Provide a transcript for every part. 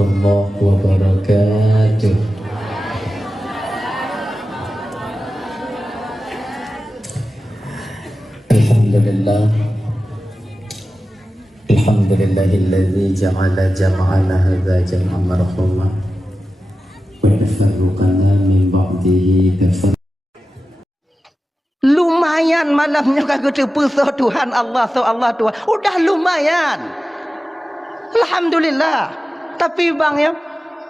warahmatullahi wabarakatuh. Alhamdulillah, alhamdulillahilladzi ja'ala jam'ana hadza jam'an marhuma wa tafarraqana min ba'dihi tafarruqan. Lumayan malamnya kagak terpesah Tuhan Allah, so Allah Tuhan. Udah lumayan. Alhamdulillah. Tapi bang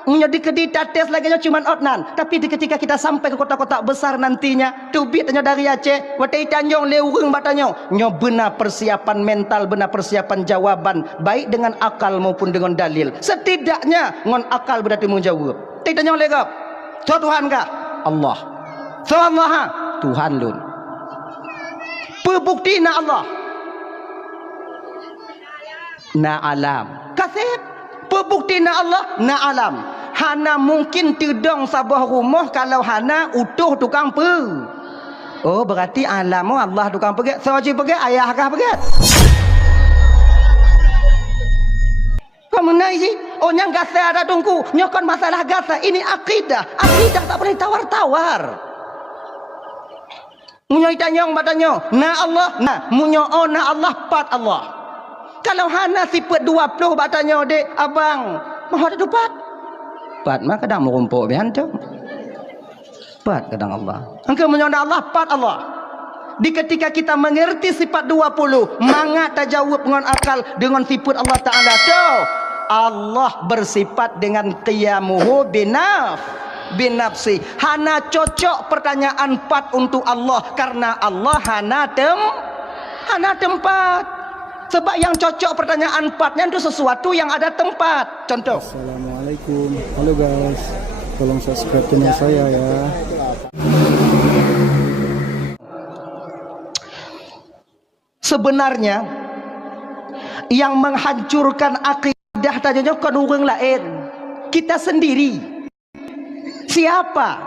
ya, di kedita tes lagi cuma outnan. Tapi ketika kita sampai ke kota-kota besar nantinya, tubitnya dari Aceh, watai Tanjung Leurung batanya, nyo benar persiapan mental, benar persiapan jawaban, baik dengan akal maupun dengan dalil. Setidaknya ngon akal berarti menjawab. Tanjung legap. So Tuhan kah? Allah. So Allah Tuhan lun. Pembukti na Allah na alam kasih pembukti na Allah na alam. Hana mungkin tidong sabah rumah kalau hana utuh tukang pe. Oh berarti alam Allah tukang pegat. Sahaja pegat ayah kah pegat. Kamu naik sih? Oh yang gasa ada tunggu. Nyokon masalah gasa. Ini akidah. Akidah tak boleh tawar-tawar. Munyo itanyong batanya na Allah na munyo na Allah pat Allah. Kalau hana sifat 20 batanya dek abang mau ada pat mah kadang merumpuk bihan tu pat kadang Allah engkau munyo na Allah pat Allah. Di ketika kita mengerti sifat 20 mangat tajawab dengan akal dengan sifat Allah Ta'ala tu Allah bersifat dengan qiyamuhu binafsi. Hana cocok pertanyaan 4 untuk Allah karena Allah hana tempat. Sebab yang cocok pertanyaan 4-nya itu sesuatu yang ada tempat. Contoh. Assalamualaikum. Halo guys. Tolong subscribe channel saya ya. Sebenarnya yang menghancurkan akidah tadinya kan orang lain. Kita sendiri. Siapa?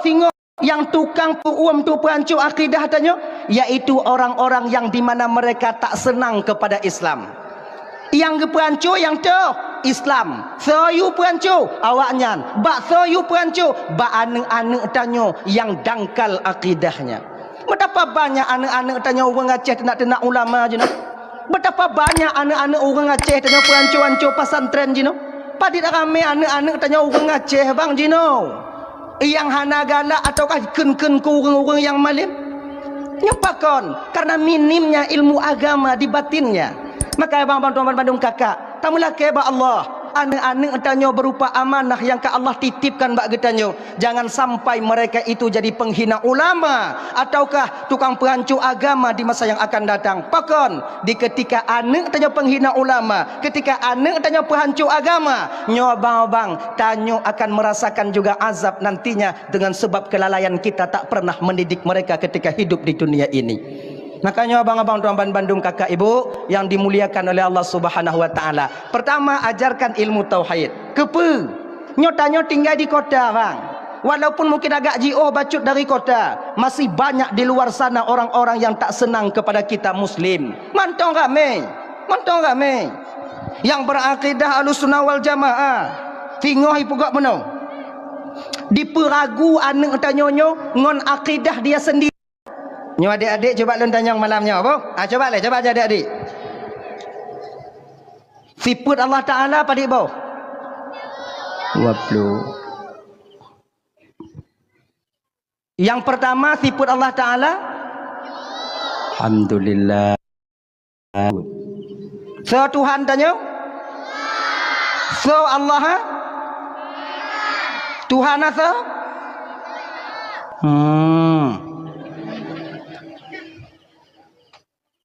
Singo yang tukang puum tu perancur akidah tanya, yaitu orang-orang yang di mana mereka tak senang kepada Islam. Yang perancur yang tu Islam. So you perancur awaknya. Bak so you perancur bak anak-anak tanya yang dangkal akidahnya. Betapa banyak anak-anak tanya orang Aceh nak ulama je no. Betapa banyak anak-anak orang Aceh tanya perancur-ancur pesantren je no. Padi dah ramai anak-anak tanya orang Aceh bang Jino yang hana galak ataukah ken-ken ku orang-orang yang malim nyepakon karena minimnya ilmu agama di batinnya. Maka abang-abang tuan Bandung kakak tamulah keba Allah anak-anak tanya berupa amanah yang ke Allah titipkan bak getanyo. Jangan sampai mereka itu jadi penghina ulama ataukah tukang perancur agama di masa yang akan datang. Pakon di ketika anak tanya penghina ulama, ketika anak tanya perancur agama, nyobang-bang tanyo akan merasakan juga azab nantinya dengan sebab kelalaian kita tak pernah mendidik mereka ketika hidup di dunia ini. Makanya abang-abang tuan Bandung kakak ibu yang dimuliakan oleh Allah Subhanahu wa taala. Pertama, ajarkan ilmu tauhid. Kepe. Nyotanya tinggal di kota bang. Walaupun mungkin agak jauh bacut dari kota, masih banyak di luar sana orang-orang yang tak senang kepada kita muslim. Mantong ramai. Yang berakidah Ahlussunnah wal Jamaah. Tinggal ipugak meno. Diperagu anak tanyonyo ngon akidah dia sendiri. Nyo adik-adik coba lon tanyang malamnya apa? Coba aja adik-adik. Sifat Allah Taala pada bau. 20. Yang pertama sifat Allah Taala alhamdulillah. So Tuhan tanya? So Allah Tuhan asa?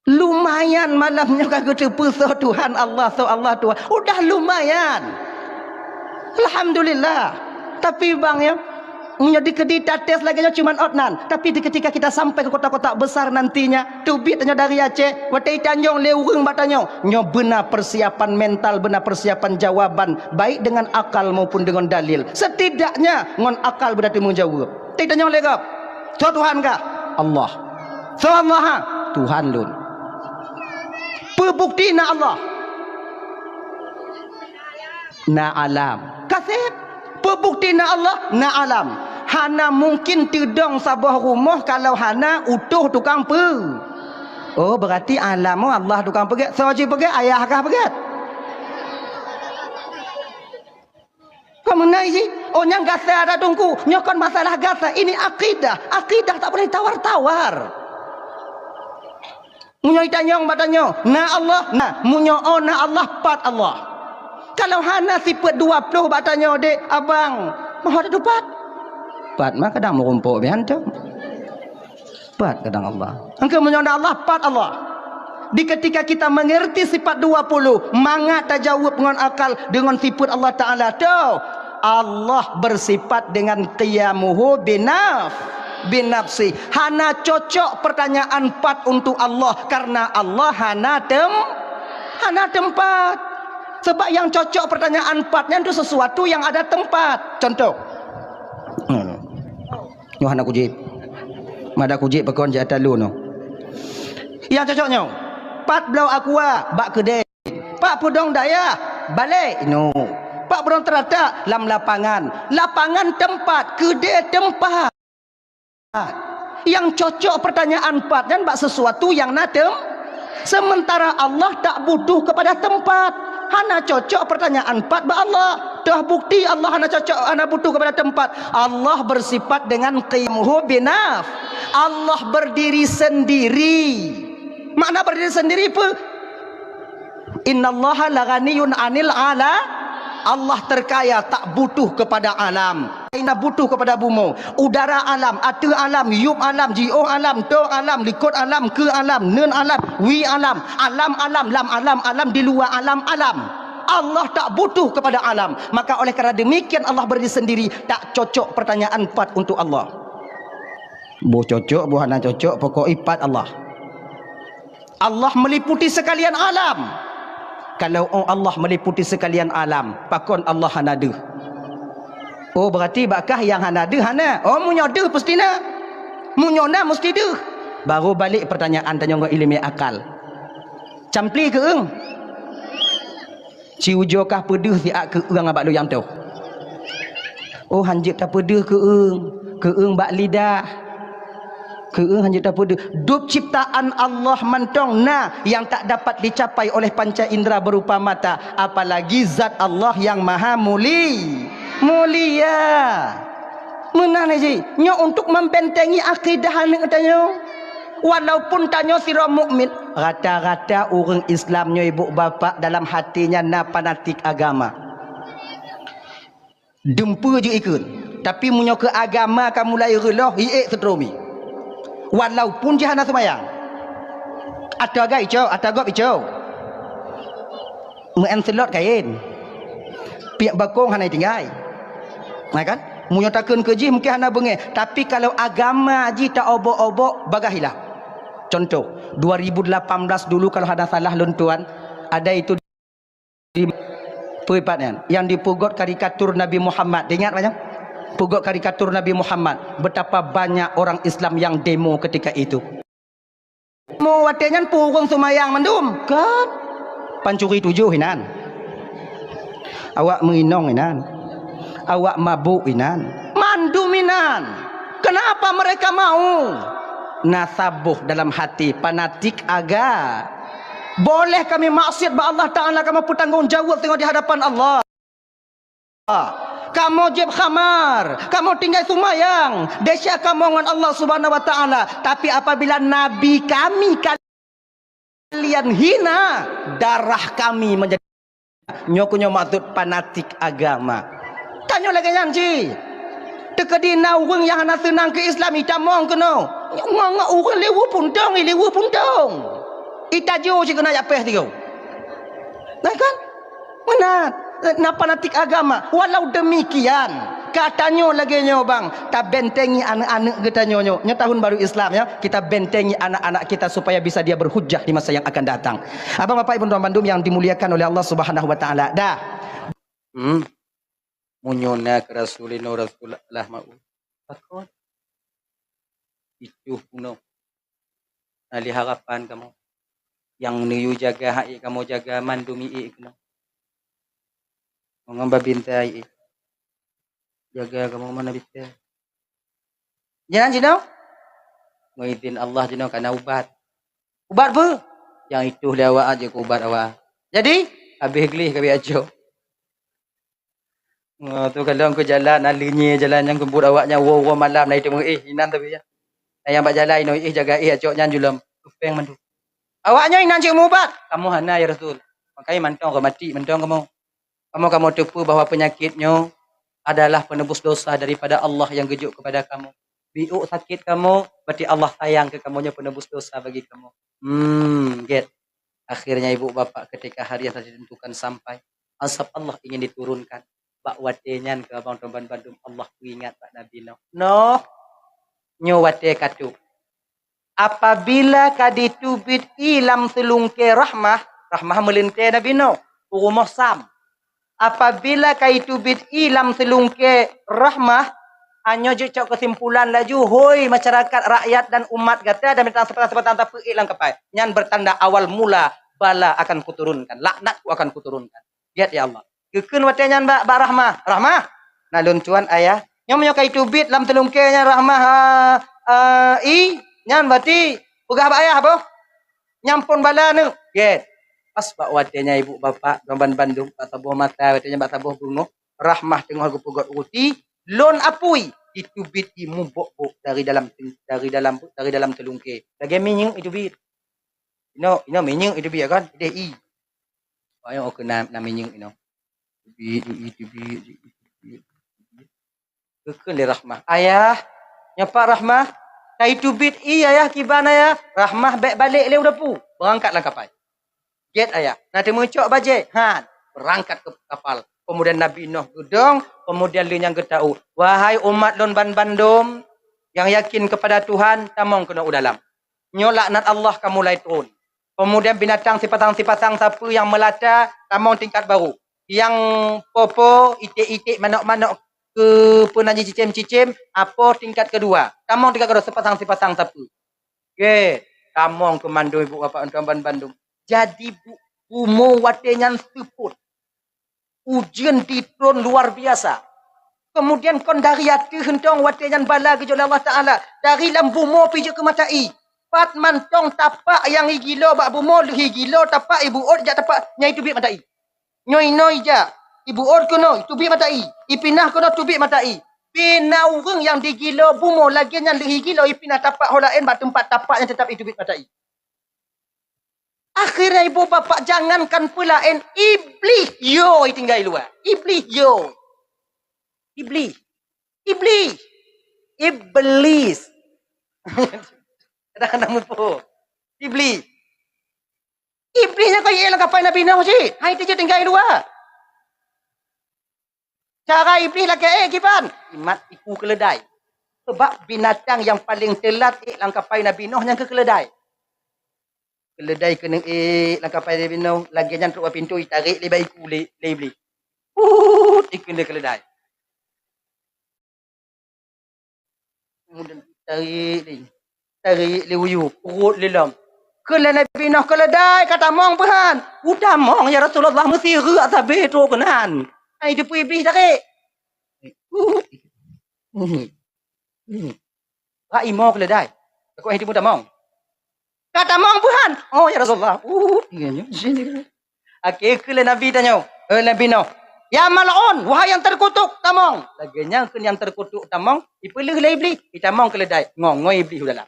Lumayan malamnya kagak terpesah Tuhan Allah, so Allah Tuhan. Udah lumayan. Alhamdulillah. Tapi bang ya, di kedita tes lagi cuma outnan. Tapi ketika kita sampai ke kota-kota besar nantinya, tubitnya dari Aceh, watai Tanjung Leurung batanya, nyo benar persiapan mental, benar persiapan jawaban, baik dengan akal maupun dengan dalil. Setidaknya ngon akal berarti menjawab. Tanjung legap. So Tuhan kah? Allah. So Allah Tuhan lun. Pembukti na Allah Na'alam. Kasih pembukti na Allah na'alam. Hana mungkin tidong sabah rumah kalau hana utuh tukang pe. Oh berarti alam Allah tukang pegat. Sahaja pegat ayah kah pegat? Kamu naik sih? Oh yang gasa ada tunggu. Nyokon masalah gasa. Ini akidah. Akidah tak boleh tawar-tawar. Munyo itanyong batanyong. Na Allah. Na. Munyo oh na Allah pat Allah. Kalau hana sifat 20 batanya dek abang. Mahu ada dupat. Pat mah kadang merumpuk bihan tu. Pat kadang Allah. Engkau munyo na Allah pat Allah. Di ketika kita mengerti sifat 20, mangat tajawab dengan akal dengan sifat Allah Ta'ala tu. Allah bersifat dengan qiyamuhu binafsi. Hana cocok pertanyaan 4 untuk Allah karena Allah hana tempat. Sebab yang cocok pertanyaan 4-nya itu sesuatu yang ada tempat. Contoh. Yohana kujib. Mada kujib pekon jata lu no. Yang cocoknya 4 belau aqua bak kedai. 4 pudong daya balik no. 4 pudong terata lam lapangan. Lapangan tempat, kedai tempat. Yang cocok pertanyaan 4 dan bak sesuatu yang nadem. Sementara Allah tak butuh kepada tempat. Hana cocok pertanyaan 4 ba Allah. Dah bukti Allah hana cocok, hana butuh kepada tempat. Allah bersifat dengan qiyamuhu binaf. Allah berdiri sendiri. Makna berdiri sendiri apa? Innallaha laghaniyun 'anil ala. Allah terkaya, tak butuh kepada alam. Ina butuh kepada bumi. Udara alam, atu alam, yub alam, jio alam, to alam, likut alam, ke alam, nun alam, wi alam, alam di luar alam. Allah tak butuh kepada alam. Maka oleh kerana demikian Allah berdiri sendiri. Tak cocok pertanyaan 4 untuk Allah. Bu cocok, bu hana cocok, pokok 4 Allah. Allah meliputi sekalian alam. Kalau Allah meliputi sekalian alam, pakon Allah hana ada. Oh berarti bakah yang hana ada hana. Oh munyo ada pasti na. Munyo na mesti ada. Baru balik pertanyaan tanya dengan ilmu akal. Campli ke eng? Ci ujokah pedih si ak ke eng abak lu yang tu. Oh hanjit tak pedih ke eng. Ke eng bak lidah. Keeng hanya dapat duk ciptaan Allah mantong yang tak dapat dicapai oleh panca indera berupa mata, apalagi zat Allah yang maha mulia. Mana ni nyo untuk membentengi akidah ni katanya. Walaupun tanya sira mukmin, rata-rata orang Islam nyo ibu bapa dalam hatinya fanatik agama. Dempa je ikut. Tapi munyo ke agama kamu mulai relah iek setromi. Walaupun jihana semayang ada agak hijau, ada agak hijau menselot kain piak bakong hana tinggal nah kan munyo takun keji mungkin hana bengeh. Tapi kalau agama ji tak obok-obok bagahilah. Contoh 2018 dulu kalau ada salah luntuan ada itu di peripatnya yang dipugot karikatur Nabi Muhammad. Ingat banyak pugot karikatur Nabi Muhammad. Betapa banyak orang Islam yang demo ketika itu. Mau watenya purung sumayang mandum kan pancuri 7 hinan. Awak menginong hinan. Awak mabuk hinan. Mandum hinan. Kenapa mereka mau? Nasabuh dalam hati fanatik agak. Boleh kami maksiat ba Allah Ta'ala, kamu bertanggung jawab tengok di hadapan Allah. Kamu jeb khamar, kamu tinggal sumayang, desya kamu dengan Allah Subhanahu Wa Taala. Tapi apabila Nabi kami kalian hina, darah kami menjadi nyokunyo maksud fanatik agama. Tanya lagi janji. Tekadina orang yang nak senang ke Islam ita mong keno. Nganga orang lewu puntong. Ita jo si kena yapeh tiga. Nah kan? Mana? Na fanatik agama. Walau demikian katanya lagi nyo bang, tak bentengi anak-anak kita nyo tahun baru Islam ya, kita bentengi anak-anak kita supaya bisa dia berhujjah di masa yang akan datang. Abang bapak ibu tuan bandum yang dimuliakan oleh Allah Subhanahu Wa Taala. Dah munyona ke rasulina rasulullah mau takut itu kuno ali harapan kamu yang niu jaga hak kamu jaga mandumi ikno Ngomong babintai. Jaga kamu mana bisa. Jangan jino. Ngaitin Allah jino kana ubat. Ubat apa? Yang itu lewat aja ke ubat awak. Jadi, habis gelih kabeh ajo. Tu kalau aku jalan alunyi jalan yang kebut awaknya wow malam naik temu inan tapi ya. Yang bak jalan ino jaga ajo nyan julam. Tupeng mandu. Awaknya inan cik ubat. Kamu hana ya Rasul. Makanya mantong kau mati, mantong kamu tepu bahwa penyakitnya adalah penebus dosa daripada Allah yang gejuk kepada kamu. Biuk sakit kamu, berarti Allah sayang ke kamunya penebus dosa bagi kamu. Get. Akhirnya ibu bapak ketika hari yang telah ditentukan sampai, asap Allah ingin diturunkan. Bak watenyan ke abang Tomban Bandung, Allah ingat Pak Nabi no. Nyo wate katu. Apabila kaditubit ilam selungke rahmah melinte Nabi no. Rumah Sam. Apabila kaitubit ilam selungke rahmah, hanya cocok kesimpulan laju, hoi masyarakat, rakyat dan umat kata dan minta sepatan tapi ilang kepai. Nyan bertanda awal mula bala akan kuturunkan, laknatku akan kuturunkan. Lihat ya Allah. Kekeun wate nyan ba rahmah. Rahmah. Nah luncuan ayah. Nyom kaitubit lam telungkenya rahmah nyan berarti pegah ba ayah boh. Nyampun bala nu. Get. Pas bak watenya ibu bapak Tomban Bandung, Pak Tabuh mata watenya Pak Tabuh bunuh. Rahmah tengah aku pegot uti. Lon apui itu bit imu bok dari dalam telungke. Lagi minyung itu bit. Ino minyung itu bit kan? Ide i. Ayo aku na minyung ino. Bit. Kekeun le rahmah. Ayah, nyapa rahmah. Ka itu bit i ayah kibana ya. Rahmah baik balik le udah pu. Berangkatlah kapal. Get ayah. Nanti muncul baje. Berangkat ke kapal. Kemudian Nabi Nuh gedong, kemudian dia yang tahu, wahai umat lon Bandung yang yakin kepada Tuhan, tamong kena udalam. Nyo laknat Allah kamu mulai turun. Kemudian binatang sipatang sapu yang melata, tamong tingkat baru. Yang popo, itik-itik, manok-manok ke penanji cicim-cicim, apa tingkat kedua. Tamong tingkat kedua, sipatang sapu. Oke, tamong kemandung ibu bapak Tomban Bandung. Jadi bumo watenyan seput. Ujian ditron luar biasa. Kemudian kon dari hati hentong watenyan bala ke Allah Ta'ala. Dari lambu mo pijak ke matai. Pat mantong tapak yang igilo bak bumo higilo tapak ibu ot jak tapak nyai tubik matai. Nyoi ja. Ibu ot kono tubik matai. Ipinah kono tubik matai. Pina urang yang digilo bumo lagi yang higilo ipinah tapak holaen bak tempat tapak yang tetap itubik matai. Akhirnya ibu bapak jangankan pulain iblis yo tinggal luar. Iblis yo. Iblis. Kadang-kadang mupo. Iblis. Iblisnya kau ialah kapai Nabi Nuh sih. Hai tu je tinggal luar. Cara iblis lah ke kiban. Imat iku keledai. Sebab binatang yang paling telat langkapai Nabi Nuh yang ke keledai. Keledai kena langkapai Nabi Nuh. Lagi yang teruk pintu tarik lebar iku le iblis. Ikun dia keledai. Kemudian tarik le uyu, perut lelam. Kala Nabi Nuh keledai kata mong Tuhan. Udah mong ya Rasulullah mesti gerak tabe tu kenan. Ai dia iblis tarik. Rai mo keledai. Aku hidup muda mong. Kata mong Tuhan. Oh ya Rasulullah. Iya sini. Okey kala Nabi tanya. Nabi Nuh. Ya mal'un, wahai yang terkutuk, tamong. Laginya ke yang terkutuk tamong, ipelih lah iblis, tamong keledai. Ngongoi iblis dalam.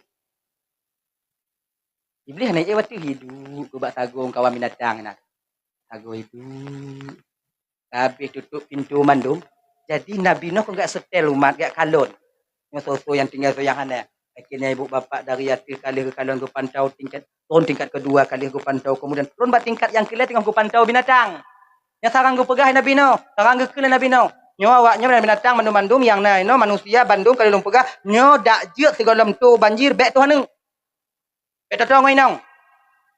Iblis naik waktu hidup, ke bak tagung kawan binatang nak. Tagung hidup. Habis tutup pintu mandum. Jadi Nabi Nuh enggak setel umat, enggak kalon. Yang yang tinggal soyangan ya. Akhirnya ibu bapak dari hati kali ke kalon ke pantau turun tingkat kedua kali ke pantau, kemudian turun bak tingkat yang kelihatan tengah ke pantau binatang. Yang sarang gue pegah Nabi Nuh, sarang gue kena Nabi Nuh. Nyo awaknya binatang mandum yang no manusia Bandung kalau pegah nyo dak jeuk segala tu banjir bek tu hanung. Bek tu ngoi nong.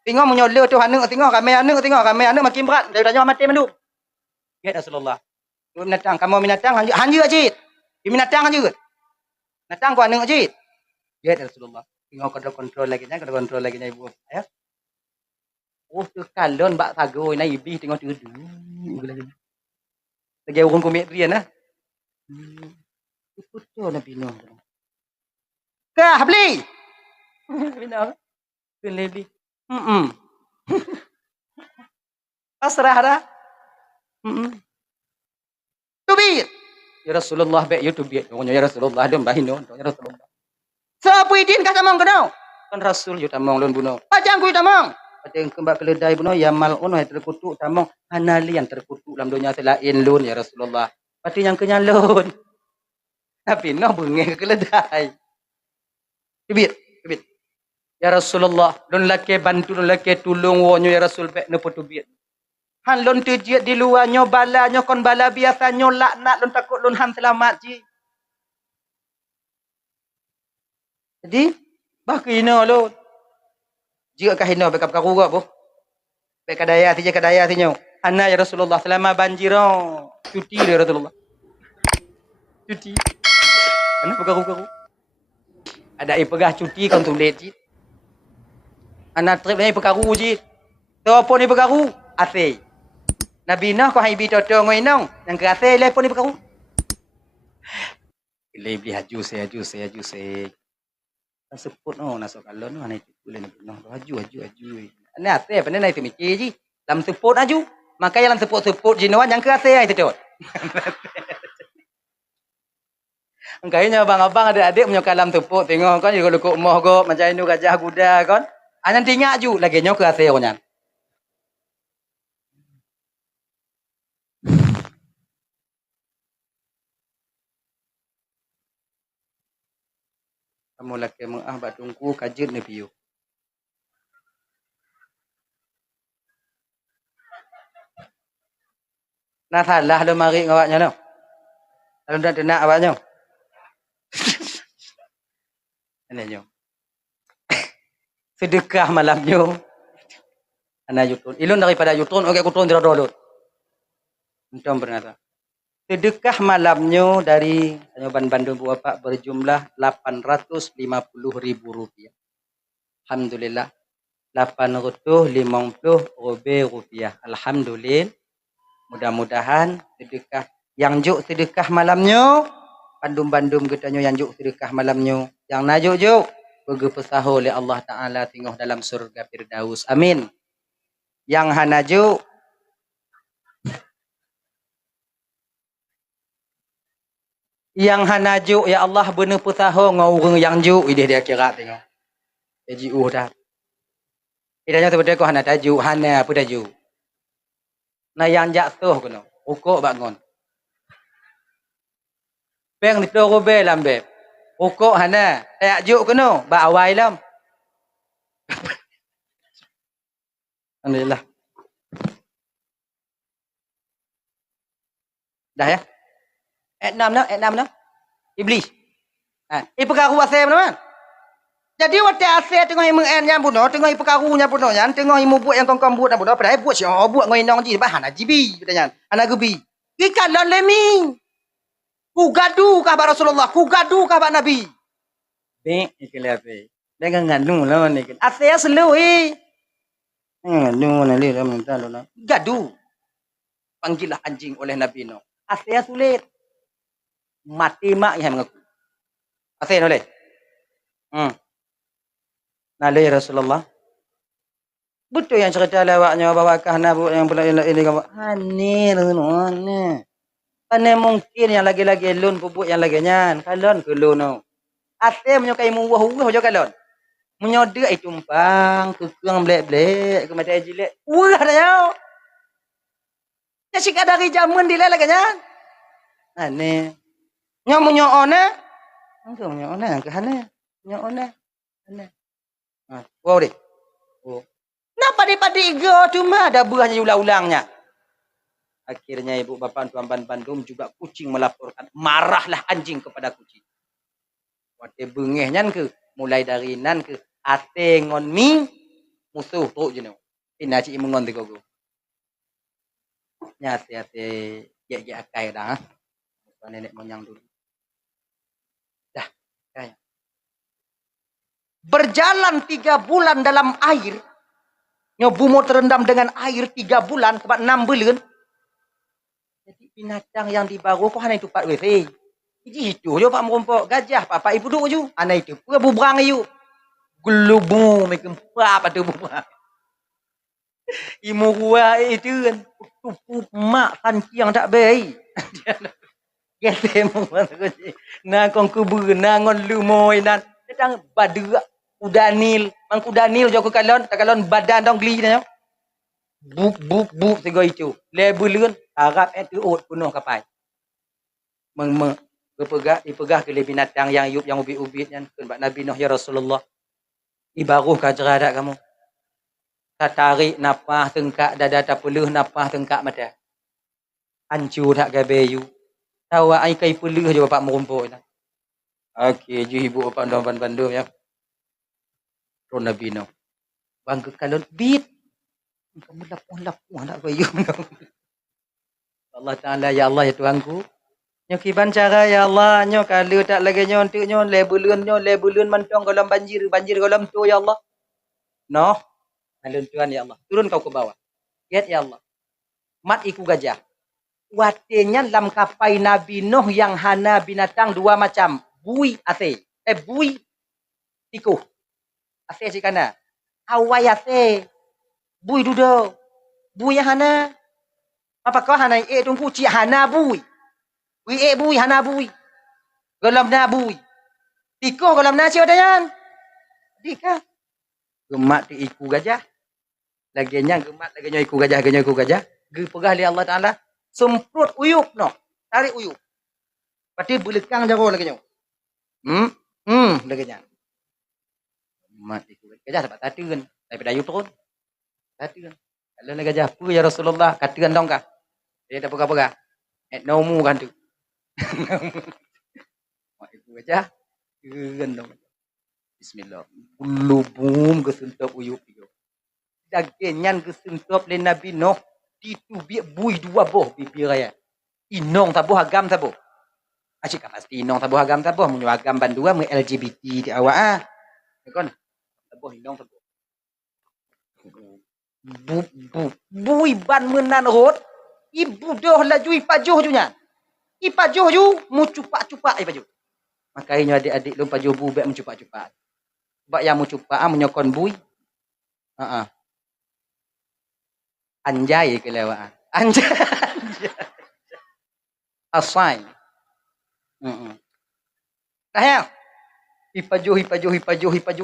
Tengok menyole tu hanung tengok ramai hanung makin berat dari tanya mati mandu. Ya Rasulullah. Binatang kamu binatang hanjir ajit. Binatang hanjir. Binatang ku hanung ajit. Ya Rasulullah. Tengok kada kontrol lagi ibu. Ya. Oh tu kalon bak tago na iblis tengok tu. Lagi urung komik rian lah. Betul Nabi Nuh. Kah beli? Bina. Beli. Pasrah dah. Tubit. Ya Rasulullah baik you tubit. Ya Rasulullah dem bahino. Ya Rasulullah. Siapa idin kah tamang kenau? Kan Rasul you tamang lun buno. Pajang ku tamang. Pajang kembak keledai buno ya malun hai terkutuk tamang hanali yang terkutuk dalam dunia selain lun ya Rasulullah. Pati yang kenyalun. Tapi no bengeh keledai. Tubit. Ya Rasulullah, lun laki bantu, lun laki tulung wonyo ya Rasul baik no potubit. Han lun tujiat di luarnya balanya kon bala biasanya laknat lun takut lun han selamat ji. Jadi bah kena lun. Jika kah hina bekap karu gak bu. Bek kadaya tinyo. Ana ya Rasulullah selama banjiro cuti ya Rasulullah. Cuti. Ana pekaru. Ada pegah cuti kan tulis ji. Ana trip ni pekaru ji. Tu apa ni pekaru? Ase. Nabi Nuh ko hai bi toto ngoi nong, nang kase le pon ni pekaru. Le beli haju se. Sebut no nasok kalon no anai boleh Nabi Nuh haju. Ani ase pane nai tu mikir ji. Lam sebut haju. Maka yang sebut jinawan yang kase ai tu. Kayaknya abang-abang adik-adik punya kalam tepuk tengok kan juga lekuk moh go macam ini gajah kuda kan. Anan tingak ju lagi nyo ke ase onyan. Kamu laki mengah bak tungku kajit ni piu. Nah salah lo mari ngawaknya no. Kalau dah nak awaknya. Ini nyo. Sedekah malamnya. Ana yutun. Ilun daripada yutun okey kutun tidak dulu. Entam bernasa. Sedekah malamnya dari Banyoban Bandung Bapak berjumlah Rp850.000. Alhamdulillah. Rp850.000. Alhamdulillah. Mudah-mudahan sedekah yang juk sedekah malamnya bandum-bandum katanya yang juk sedekah malamnya yang najuk bagi pesaho oleh Allah Taala tinggal dalam surga Firdaus. Amin. Yang hanajuk ya Allah bener pesaho ngau yang juk ide dia kira tengok. Jadi dah. Idanya tu betul ko hana tajuk hana apa tajuk. Nah yang jatuh kono. Rukuk bangun. Beng di toko be lambe. Rukuk hana. Tajuk kono. Ba awai lam. Alhamdulillah. Dah ya? Enam no. Iblis. Perkaru asal mana? Jadi waktu asal tengah mengennya buno, tengah perkarunya buno yan, tengah imu buat yang kongkong buat buno, padahal buat siapa buat ngoinong ji, bahan ajibi, katanya, anak gubi. Ikan lon lemi. Ku gaduh kah Rasulullah, ku gaduh kah Nabi. Beng ikhlas be. Dengan nganu lah ni. Asal selu nganu nali lah minta lo. Gaduh. Panggillah anjing oleh Nabi no. Asal sulit. Mati mak yang mengaku. Asal oleh. Nalai Rasulullah. Betul yang cerita lawaknya bawa kahna yang pula ini kamu. Hanir no. Ane mungkin yang lagi-lagi lun pupuk yang lagi nyan. Kalon ke lun no. Ate menyukai muwah-muwah jo kalon. Menyodek itu tumpang, kekang blek-blek, ke mata jilek. Wah dah yo. Ya sik dari jamun dilek lagi nyan. Ane. Nyong munyoone. Engko munyoone ke hane. Munyoone. Ane. Wow deh. Oh. Napa daripada ego cuma ada buahnya ulang-ulangnya. Akhirnya ibu bapak tuan Bandung juga kucing melaporkan. Marahlah anjing kepada kucing. Wate bengehnya ke. Mulai dari nan ke. Ate ngon mi. Musuh tu je no. Ina cik mengon tiga go. Nyate ya akai dah. Nenek moyang dulu. Dah. Kaya. Berjalan 3 bulan dalam air. Nyobumo terendam dengan air 3 bulan. Kebat 6 bulan. Jadi binatang yang dibaru kau hanya tempat WC. Jadi itu je pak merompok gajah, pak ibu duduk je. Anak itu pun bubrang you. Gelubu mereka apa tu bubrang. Imu gua itu kan tupu mak kan yang tak baik. Gesemu na kong kubur na ngon lumoy nan. Datang badu kudanil, mang kudanil jo kalon, takalon badan dong gli na. Buk sego itu. Lebuleun harap itu ot penuh kapai. Meng dipegah ke binatang yang hidup yang ubit-ubit yang kebat Nabi Nuh ya Rasulullah. Ibaruh ka jeradak kamu. Tak tarik napah tengkak dada tak peluh napah tengkak mata. Hancur tak gabeyu. Tahu ai kai peluh je bapak merumpuk dah. Okey, ju ibu bapak bandam ya. Ron Nabi Nuh. Bangga kalon bit. Kamu lapuh nak bayu. Allah Taala ya Allah ya Tuhanku. Nyo kiban cara ya Allah nyo kalau tak lagi nyo untuk nyo lebulun mentong kolam banjir kolam tu ya Allah. No. Alun Tuhan ya Allah. Turun kau ke bawah. Lihat ya Allah. Mat iku gajah. Watenya dalam kapai Nabi Nuh yang hana binatang dua macam. Bui ase. Bui tiku. Ase si kana. Hawai ase. Bui duduk. Bui yang hana. Apakah hana tunggu cik hana bui. Bui hana bui. Golam na bui. Tiku golam na siapa dayan. Dika. Gemak ti iku gajah. Laginya gemak laginya iku gajah. Gepegah li Allah Taala. Semprot uyup no. Tarik uyup. Pati belekang jaro laginya. Laginya. Gemak iku gajah dapat tateun. Daripada ayup turun. Tateun. Kalau nak gajah apa ya Rasulullah? Katakan dong kah? Dia tak pegah-pegah. Nomu kan tu. Mak iku gajah. Tateun dong. Bismillah. Lubum kesentap uyup itu. Dagenyan kesentap le Nabi Nuh ditubik bui dua boh bibir raya. Inong tabuh agam tabuh. Acik pasti inong tabuh agam tabuh munyo agam bandua mu LGBT di awak ah. Kon. Tabuh inong tabuh. Bui ban menan rot. Ibu doh laju ipajuh junya. Ipajuh ju mu cupak-cupak ipajuh. Makanya adik-adik lu pajuh bubek mu cupak-cupak. Bak yang mu cupak menyokon bui. Anjay ke lewat. Anjay. Asai. Dah ya. Hipajuh.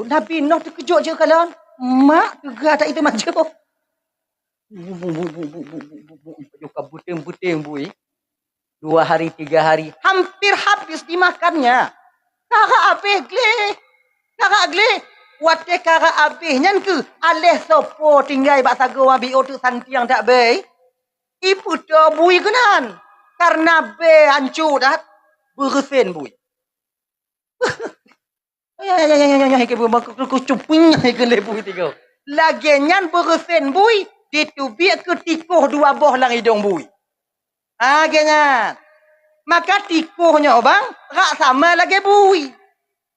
Nabi Nuh terkejut je kalian. Mak juga tak itu maju. Hipajuh buting bui. 2 hari 3 hari hampir habis dimakannya. Kara gle. Wate kara abih nyan ke aleh sopo tinggal bak sago abi otu santi yang tak baik. Ibu tu bui kenan. Karena be hancur dah bersen bui. Ya ke ku cuping ke lebu tiga. Lagi nyan bersen bui ditubik ke tikuh 2 boh lang hidung bui. Genyan. Maka tikuhnya bang rak sama lagi bui.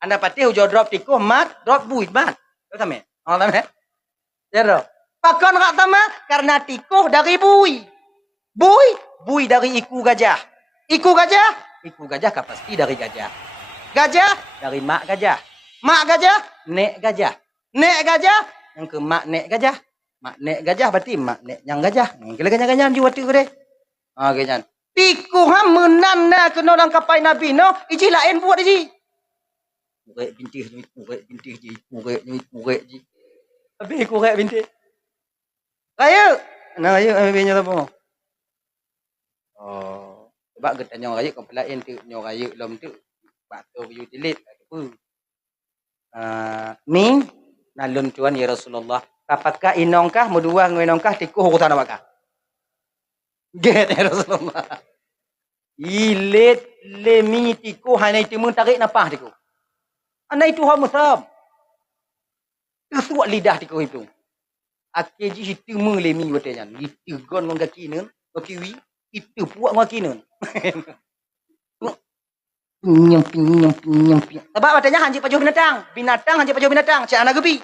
Anda pati hujau drop tikuh mat drop bui mat. Tahu sama? Oh tahu. Ya. Pakon rak sama karena tikuh dari bui. Bui dari iku gajah. Iku gajah kan pasti dari gajah. Gajah dari mak gajah. Mak gajah, nek gajah. Nek gajah yang ke mak nek gajah. Mak nek gajah berarti mak nek yang gajah. Kira gajah jiwa tu deh. Ganyan. Tikuh menan na kena orang kapai Nabi no. Iji lain buat iji. Kurek bintih ji. Tapi kurek bintih. Raya. Nah raya ambilnya apa? Oh. Sebab kita nyong raya kau pelain tu nyong raya lom tu. Batu utilit apa. Ming nalun tuan ya Rasulullah. Apakah inongkah medua ngenongkah tikuh urusan apakah? Get ya Rasulullah. Ilet lemi tikuh hanya itu tarik napah tikuh. Ana itu hak musab. Kesuat lidah tikuh itu. Akeji itu melemi watanya. Itu gon ngaki nun, kiwi itu puak ngaki nun. Nyempi. Sebab watanya hanji pajuh binatang hanji pajuh binatang. Cak anak gebi.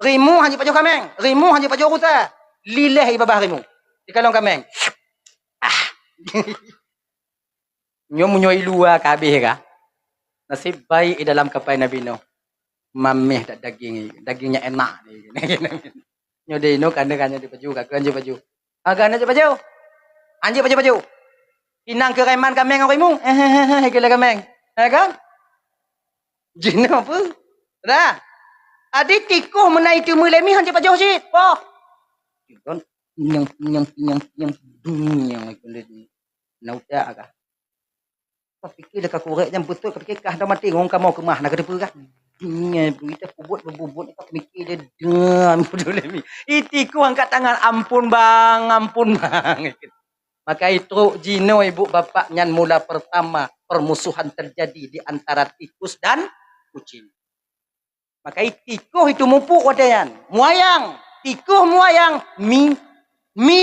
Rimu hanji pajuh kameng, rimu hanji pajuh rusa. Lileh ibabah rimu. Di kalong kameng. Nyo munyoi luar kabeh kah? Nasib baik di dalam kapal Nabi Nuh. Mameh tak dagingnya enak ni. Nyo de no kan di baju kak anjir baju. Agak anjir baju. Anjir baju. Inang ke reman kameng orimu. Kela kameng. Kan? Jin apa? Dah. Adik tikuh menai tu mulai mi anjir baju sit. Oh. Kan yang dunia kulit ni. Nauta kah? Fikir dekat korek yang betul fikir kah dah mati ngong kamu ke mah nak ada perah. Dunia kita bubut kita mikir dia dam peduli mi. Itiku angkat tangan ampun bang. Maka itu Jino ibu bapak nyan mula pertama permusuhan terjadi di antara tikus dan kucing. Maka tikus itu mupuk wadayan. Muayang, tikus muayang, mi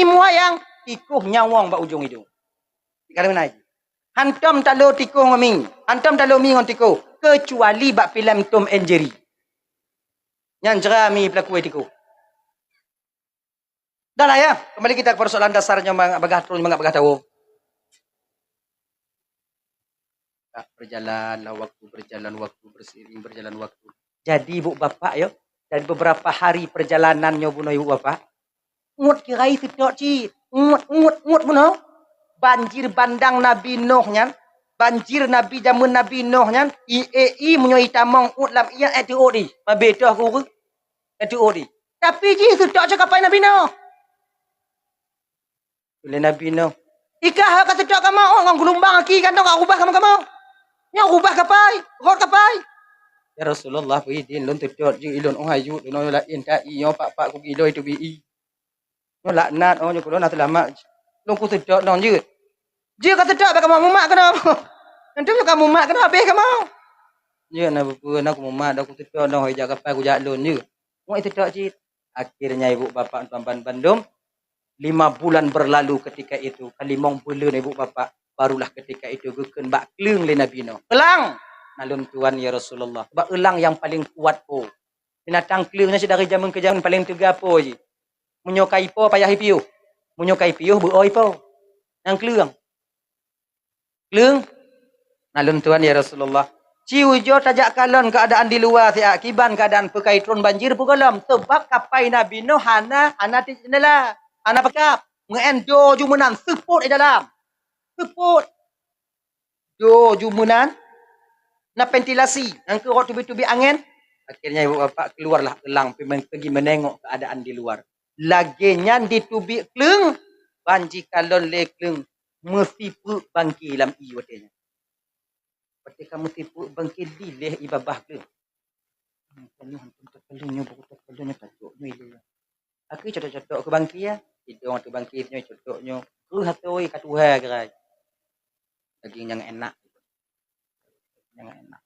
muayang, tikus nyawang ba ujung hidung. Kalau naik. Hantam talo tikus ngoming. Hantam talo mi ngon tikus. Kecuali bak filem Tom and Jerry. Yang jerami pelaku tikus. Dah lah ya. Kembali kita ke persoalan dasarnya bagah tahu. Berjalan waktu berseiring berjalan waktu. Jadi ibu bapak yo, dari beberapa hari perjalanannya buno ibu bapak. Ngut kirai sedok cit. Ngut buno. Banjir bandang Nabi Nuh nyan. Banjir Nabi zaman Nabi Nuh nyan. IAI menyoi tamang ut lam iya itu odi. Mabetoh aku itu odi. Tapi ji sedok cakap Nabi Nuh. Oleh Nabi Nuh. Ikah kata sedok kamu orang gelombang aki kan tak ubah kamu. Yang ubah kapai, rot kapai. Ya Rasulullah idin lon sedok ji ilon ohayu no lain ta iyo pak ku gilo itu bi. No laknat nyo kulo nak lama. Long ku sedok non je. Dia kata tak kamu mak kena. Nanti kamu mak kena habis kamu. Ya nak apa nak aku mak dak ku sedok no hoi jaga pai ku jalun je. Mo itu tak cit. Akhirnya ibu bapak tuan Bandung 5 bulan berlalu ketika itu. Kalimong bulan ibu bapak barulah ketika itu geken bak keling le Nabi Nuh. Elang nalun tuan ya Rasulullah. Bak elang yang paling kuat po. Binatang kelingnya dari zaman ke zaman paling tega po je. Menyokai po payah piuh. Menyokai piuh beoi po. Yang keling. Keleng nalun tuan ya Rasulullah. Ciu jo tajak kalon keadaan di luar si akiban keadaan pekaitron banjir pukalam sebab kapai Nabi Nuh hana ti jendela ana pakap ngendo jumunan seput di dalam seput do jumunan na ventilasi yang kerot tubi-tubi angin akhirnya ibu bapak keluarlah elang pergi menengok keadaan di luar laginya ditubi keleng banji kalon le keleng mesti pu bangki lam i watenya. Pati kamu tipu bangki dileh ibabah ke. Pelunya tajuk ni dia. Aku cocok ke bangki ya. Hidung tu bangki nya cocoknya. Hatoi katuha gerai. Daging yang enak. Yang enak.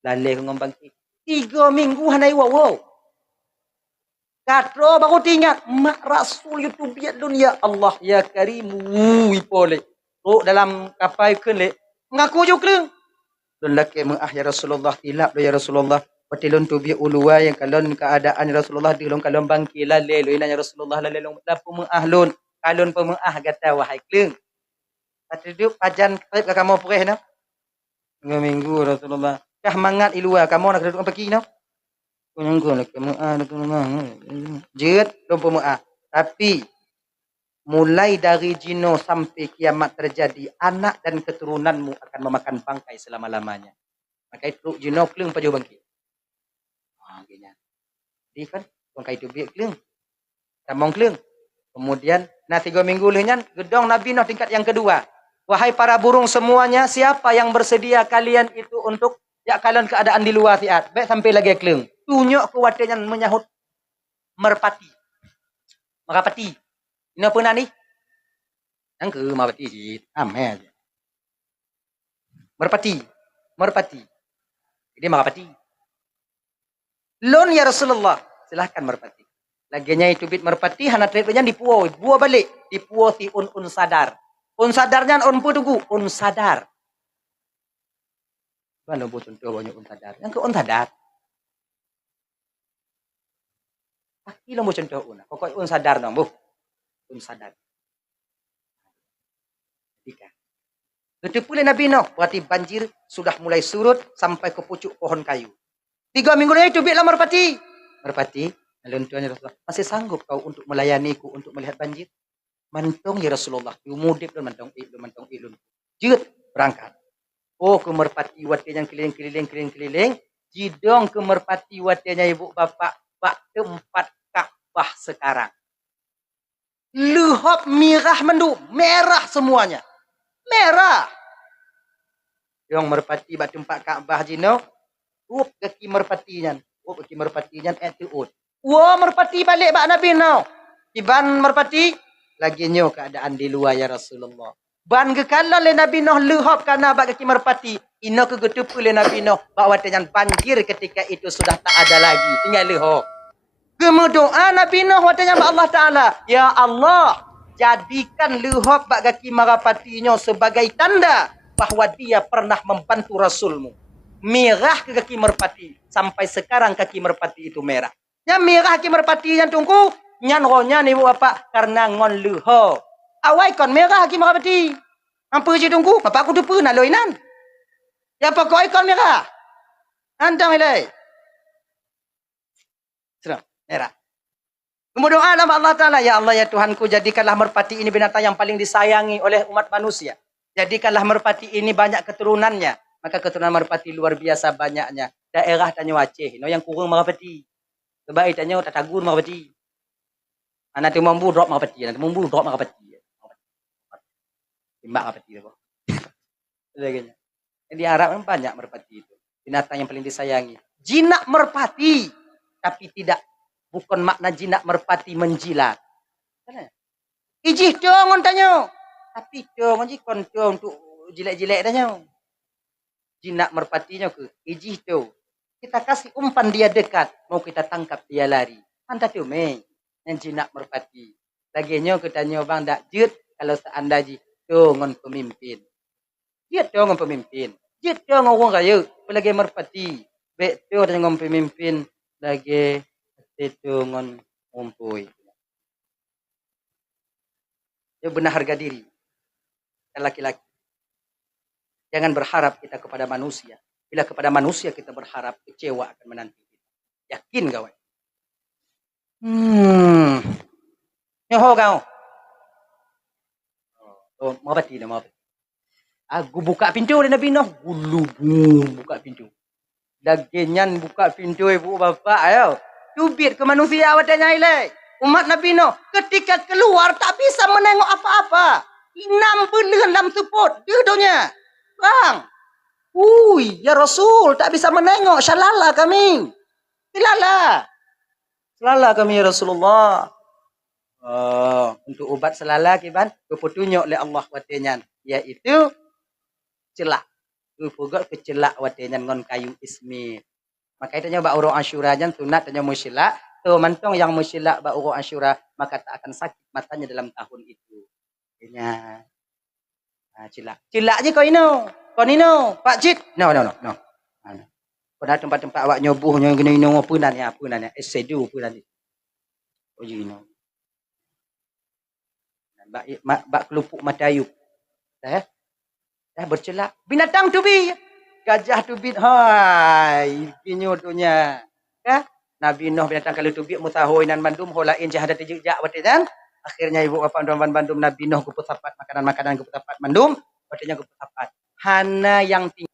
Laleh ngom bangki. 3 minggu hanai wow. Katro baru tinggal mak rasul YouTube dunia Allah ya karimu ipole. Oh dalam kapal ke ngaku juga. Lun laki mengah ya Rasulullah tilap ya Rasulullah. Patilun tu bi ulua yang kalon keadaan Rasulullah dilong kalon bangki lale luina ya Rasulullah lale long lapu mengah lun kalon pemengah kata wahai keling. Atiduk ajan baik kamu pureh na. 2 minggu Rasulullah. Kah mangat ilua kamu nak duduk pergi na. Kunyangku nak jeut dompo muah. Tapi mulai dari jino sampai kiamat terjadi anak dan keturunanmu akan memakan bangkai selama-lamanya. Maka itu jino keleng paju bangkai. Gini. Jadi kan bangkai itu biak keleng. Tamong keleng. Kemudian 3 minggu lehnya gedong Nabi Nuh tingkat yang kedua. Wahai para burung semuanya, siapa yang bersedia kalian itu untuk ya kalian keadaan di luar siat. Baik sampai lagi keleng. Tunjuk kuatnya menyahut merpati. Merpati. Ini apa ni? Yang ke merpati sih. Amen. Merpati. Ini merpati. Lon ya Rasulullah. Silahkan merpati. Laginya itu bit merpati. Hana tripnya dipuo. Buah balik. Dipuo si un sadar. Un sadarnya un pu tunggu. Un sadar. Mana buat contoh banyak un sadar. Yang ke un sadar. Aki lo mau contoh una. Pokok un sadar dong, Bu. Un sadar. Jadi Itu pula Nabi Nuh. Berarti banjir sudah mulai surut sampai ke pucuk pohon kayu. 3 minggu lagi tubiklah merpati. Merpati, tuannya Rasulullah, masih sanggup kau untuk melayaniku, untuk melihat banjir? Mantong ya Rasulullah. Umudip dan mantong ilun. Jut, berangkat. Oh, ke merpati watenya keliling. Jidong ke merpati watenya ibu bapak. Bak tempat Ka'bah sekarang. Luhop mirah mendung. Merah semuanya. Merah. Yang merpati bak tempat Ka'bah jino. Kaki merpatinya. Kaki merpatinya etiut. Wah, merpati balik bak Nabi now. Iban merpati. Lagi nyo keadaan di luar ya Rasulullah. Ban gekala le Nabi Nuh luhop kana bak kaki merpati. Ino kegetupu le Nabi Nuh. Bak watenya banjir ketika itu sudah tak ada lagi. Tinggal luhop. Kemudoa Nabi Nuh watenya bak Allah Ta'ala. Ya Allah. Jadikan luhop bak kaki merpatinya sebagai tanda. Bahawa dia pernah membantu Rasulmu. Merah ke kaki merpati. Sampai sekarang kaki merpati itu merah. Yang merah kaki merpati yang tunggu. Nyan rohnya ni buat apa? Karena ngon luho. Awai kon merah kaki merpati. Apa je tunggu? Bapak aku tu pun nak loinan. Ya apa kau ikon merah? Antang ilai. Sudah, merah. Kemudian nama Allah Ta'ala. Ya Allah ya Tuhanku, jadikanlah merpati ini binatang yang paling disayangi oleh umat manusia. Jadikanlah merpati ini banyak keturunannya. Maka keturunan merpati luar biasa banyaknya. Daerah tanya Aceh. No yang kurung merpati. Sebab tanya Tatagun merpati. Nanti mampu drop merpati. Nanti mampu drop merpati. Timbak merpati. Sebagainya. Di Arab banyak merpati itu. Binatang yang paling disayangi. Jinak merpati. Tapi tidak. Bukan makna jinak merpati menjilat. Ijih dong tanya. Tapi dong. Jikon dong untuk jilat-jilat tanya. Jinak merpatinya ke ijih tu. Kita kasih umpan dia dekat. Mau kita tangkap dia lari. Anda tu mei. Yang jinak merpati. Laginya kita bang tak jut. Kalau seanda ji. Tu ngon pemimpin. Jut tu ngon pemimpin. Jut tu ngon orang kaya. Pelagi merpati. Bek tu ngon pemimpin. Lagi. Itu ngon umpui. Dia benar harga diri. Laki-laki. Jangan berharap kita kepada manusia. Bila kepada manusia kita berharap, kecewa akan menanti kita. Yakin kawan? Nyoho kau. Oh, mau apa tidak? Aku buka pintu oleh Nabi Nuh. Gulubung buka pintu. Daginyan buka pintu ibu bapak. Ayo. Tubit ke manusia wadanya ilai. Umat Nabi Nuh. Ketika keluar tak bisa menengok apa-apa. 6 bulan dalam suput. Dudunya. Bang. Ya Rasul. Tak bisa menengok. Syalala kami. Selala kami ya Rasulullah. Untuk ubat selala kiban. Kepetunjuk oleh Allah watenya. Iaitu. Celak. Kepugot ke celak watenya. Ngon kayu ismir. Maka itu bak urung Asyura jan sunat tanya musyilak. Tu mantong yang musyilak bak urung Asyura. Maka tak akan sakit matanya dalam tahun itu. Nya. Cilak. Cilak je kau ino. Kau ino. Pak Cid. No. Pada tempat-tempat awak nyobuh gini apa nanya. Sedu apa nanti. Oh ino. Bak kelupuk mata ayub. Dah bercelak. Binatang tu bi. Gajah tubit. Hai. Kinyo tunya. Nabi Nuh binatang kalau tubit. Mutahoi nan bandum. Holain jahadat jejak. Watidan. Akhirnya ibu bapak dan bandum Nabi Nuh guput sapat makanan guput sapat bandum, artinya guput sapat. Hana yang tinggi.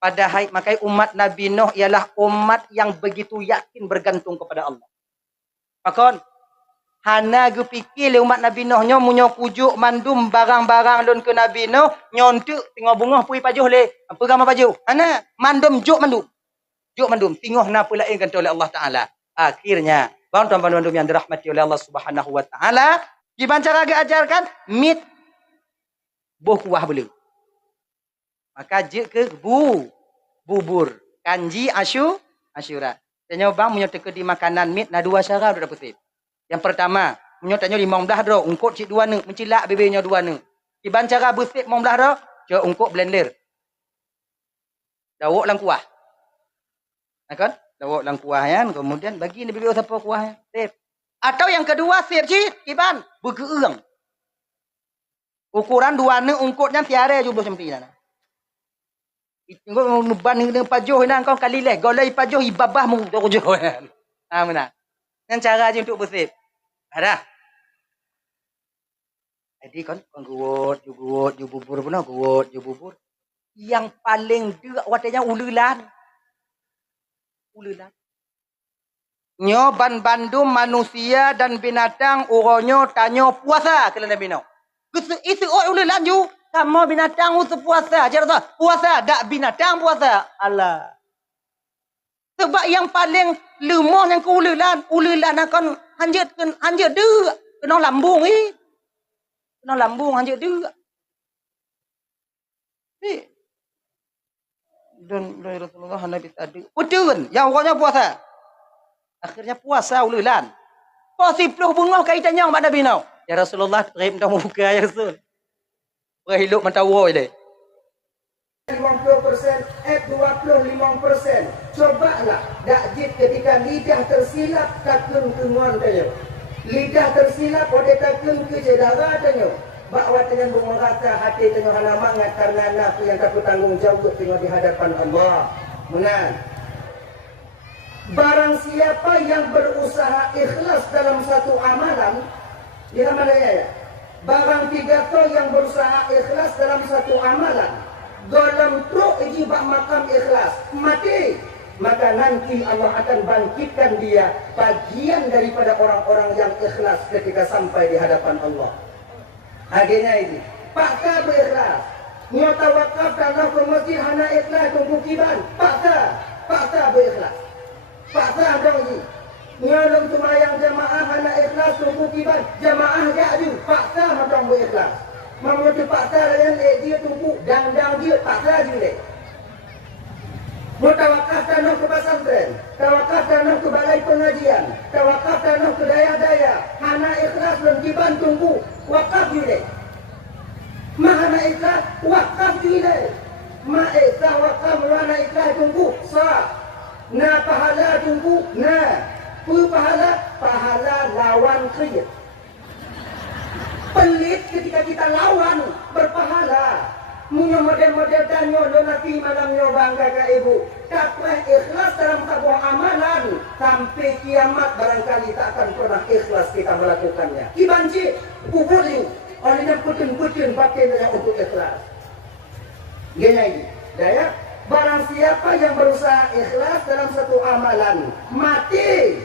Padahal makai umat Nabi Nuh ialah umat yang begitu yakin bergantung kepada Allah. Pakon. Hana gupikir umat Nabi Nuh nyo munyo kujuk mandum barang-barang don ke Nabi Nuh nyontuk tengok bunga pui pajuh le. Apa gambar pajuh? Hana mandum juk mandum. Juk mandum tengok na pula lain oleh Allah Taala. Akhirnya Tuan-tuan yang dirahmati oleh Allah Subhanahu wa taala, gimana cara diajarkan? Mit buah kuah belu. Maka je ke bubur. Kanji Asyura. Tanya bang menyo teka di makanan mit na dua cara dah putih. Yang pertama, menyo tanya 15 dah ungkut cik dua ne, mencilak bebenya dua ne. Gimana cara bersih 15 dah? Jo ungkut blender. Dawuk lang kuah. Kan? Dawuk lang kuah kan, kemudian bagi ni bibir siapa kuahnya. Sip. Atau yang kedua sip cik, iban bergeung. Ukuran dua ne ungkutnya tiara juga sempi na. Inggo nuban dengan pajoh nang kau kali leh. Golai pajoh ibabah mu tu jo. Mana? Yang cara je untuk bersih. Ada. Jadi kan guwot, ju bubur pun guwot, ju bubur. Yang paling deuk watanya ululan. Ululan. Nyo bandum manusia dan binatang uronyo tanyo puasa kala Nabi no. Itu ululan ju. Kamu binatang usu puasa. Cara tu puasa dak binatang puasa. Allah. Sebab yang paling lemah yang ke ululan akan hanjut deuk kena lambung ni. Kena lambung hanjut deuk. Ni dan dari Rasulullah Nabi tadi. Betul yang orangnya puasa. Akhirnya puasa ululan. Posipluh bunga kaitannya dengan Nabi now. Ya Rasulullah terima dah buka ya Rasul. Berhidup mentawa dia. 50%, 25%. Cobalah dakjit ketika lidah tersilap takun kengon tanya. Lidah tersilap ode takun ke jedara tanya. Bahawa dengan bermerata hati tanya halamangat karena aku yang takut tanggung jawab tengok di hadapan Allah. Menang. Barang siapa yang berusaha ikhlas dalam satu amalan, di mana ya? Barang tiga to yang berusaha ikhlas dalam satu amalan, dalam truk ijibak makam ikhlas mati, maka nanti Allah akan bangkitkan dia bagian daripada orang-orang yang ikhlas ketika sampai di hadapan Allah. Akhirnya ini paksa berikhlas. Nyo tawakaf dalam ke masjid hana ikhlas tunggu kiban. Paksa berikhlas. Paksa dong ini. Nyo sembahyang jamaah hana ikhlas tunggu kiban. Jamaah jadu paksa dong berikhlas. Mamu terpaksa dengan dia tunggu dang dia paksa juga. Tawakaf tanah ke pesantren, tawakaf tanah ke balai pengajian, tawakaf tanah ke daya-daya, hana ikhlas dan kiban tunggu, wakaf juga. Mahana ikhlas, wakaf juga. Ma'isah wakaf mahana ikhlas tunggu, sah. Na pahala tunggu, na. Pahala lawan kriya. Pelit ketika kita lawan berpahala. Munya model-model danyo donati malam nyo bangga ke ibu. Taklah ikhlas dalam sebuah amalan sampai kiamat barangkali tak akan pernah ikhlas kita melakukannya. Kibanci kuburi olehnya putun-putun batinnya untuk ikhlas. Gini ini, daya barang siapa yang berusaha ikhlas dalam satu amalan mati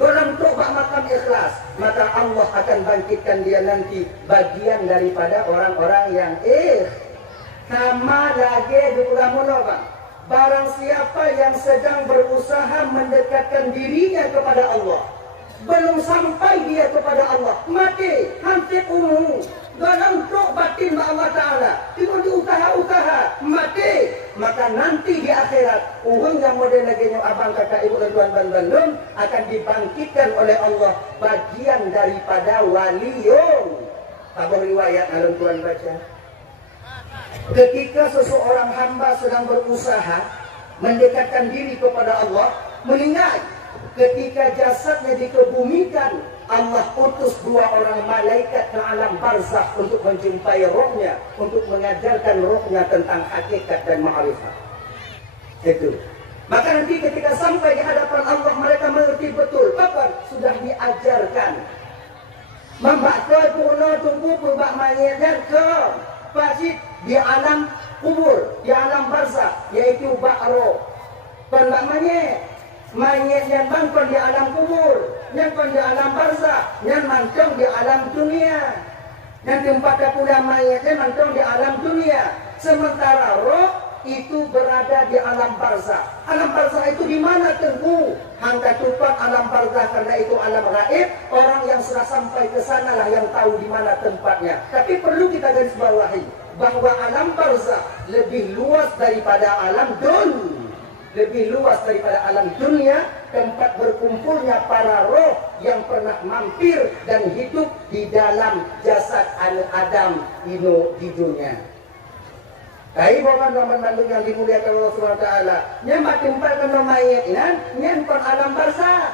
golong tobat makam ikhlas, maka Allah akan bangkitkan dia nanti bagian daripada orang-orang yang sama lagi dukulamuno bang. Barang siapa yang sedang berusaha mendekatkan dirinya kepada Allah, belum sampai dia kepada Allah, mati hampir umum golong tok batin Allah Ta'ala, cuma diusaha-usaha mati, maka nanti di akhirat uang yang model lagi abang kakak ibu dan tuan bandung akan dibangkitkan oleh Allah bagian daripada waliyun. Apa riwayat alun tuan baca? Ketika seseorang hamba sedang berusaha mendekatkan diri kepada Allah, meninggal, ketika jasadnya dikebumikan, Allah utus dua orang malaikat ke alam barzakh untuk menjumpai rohnya, untuk mengajarkan rohnya tentang hakikat dan ma'rifat. Itu. Maka nanti ketika sampai di hadapan Allah, mereka mengerti betul kapan sudah diajarkan. Membaca purna tunggu berbak mayatnya ke pasir di alam kubur, di alam barzakh, yaitu ba'ro. Berbak mayat yang bangkon di alam kubur, yang di alam barzakh, yang mantong di alam dunia. Yang tempat pula mayatnya mantong di alam dunia. Sementara roh itu berada di alam barzakh. Alam barzakh itu di mana tengku? Hangga tupat alam barzakh karena itu alam gaib. Orang yang sudah sampai ke sana lah yang tahu di mana tempatnya. Tapi perlu kita garis bawahi bahwa alam barzakh lebih luas daripada alam dunia. Lebih luas daripada alam dunia, tempat berkumpulnya para roh yang pernah mampir dan hidup di dalam jasad Adam di dunia. Kai bawa nama Bandung yang dimuliakan Allah Subhanahu Wa Taala. Nyamat tempat kena mayat inan, nyan pun alam barzakh,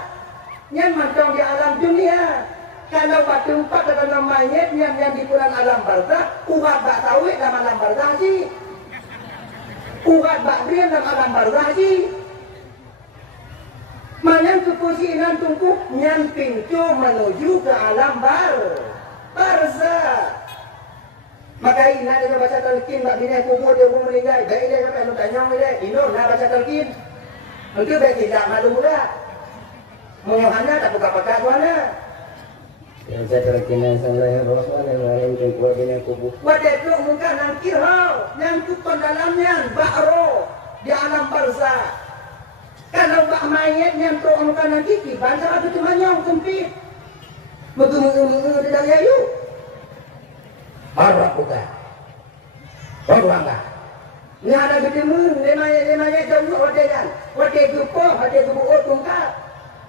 nyan mantong di alam dunia. Kalau batu empat dalam mayat yang di bulan alam barzah, urat bak tawik dalam alam barzah sih. Urat bak brian dalam alam barzah sih. Manyan kepusinan tungku nyan pintu menuju ke alam barzah. Maka ini ada baca talqin bak bina kubur dia pun meninggal. Baik dia kata lu tanya dia, ino nak baca talqin. Untuk baik tidak malu pula. Menyohannya tak buka pakai mana. Yang saya terkena sampai Rasul dan lain yang kuat bina kubur. Wadah tu muka nangkir hau, nyangkut ke dalamnya bakro di alam barzah. Kalau bak mayat nyantuk muka nanti banyak atau cuma nyong sempit. Betul-betul tidak yayu. Baru buka. Baru angkat. Ni ada ketemu lemaya jauh wadah dupo, wadah dupo tungkat.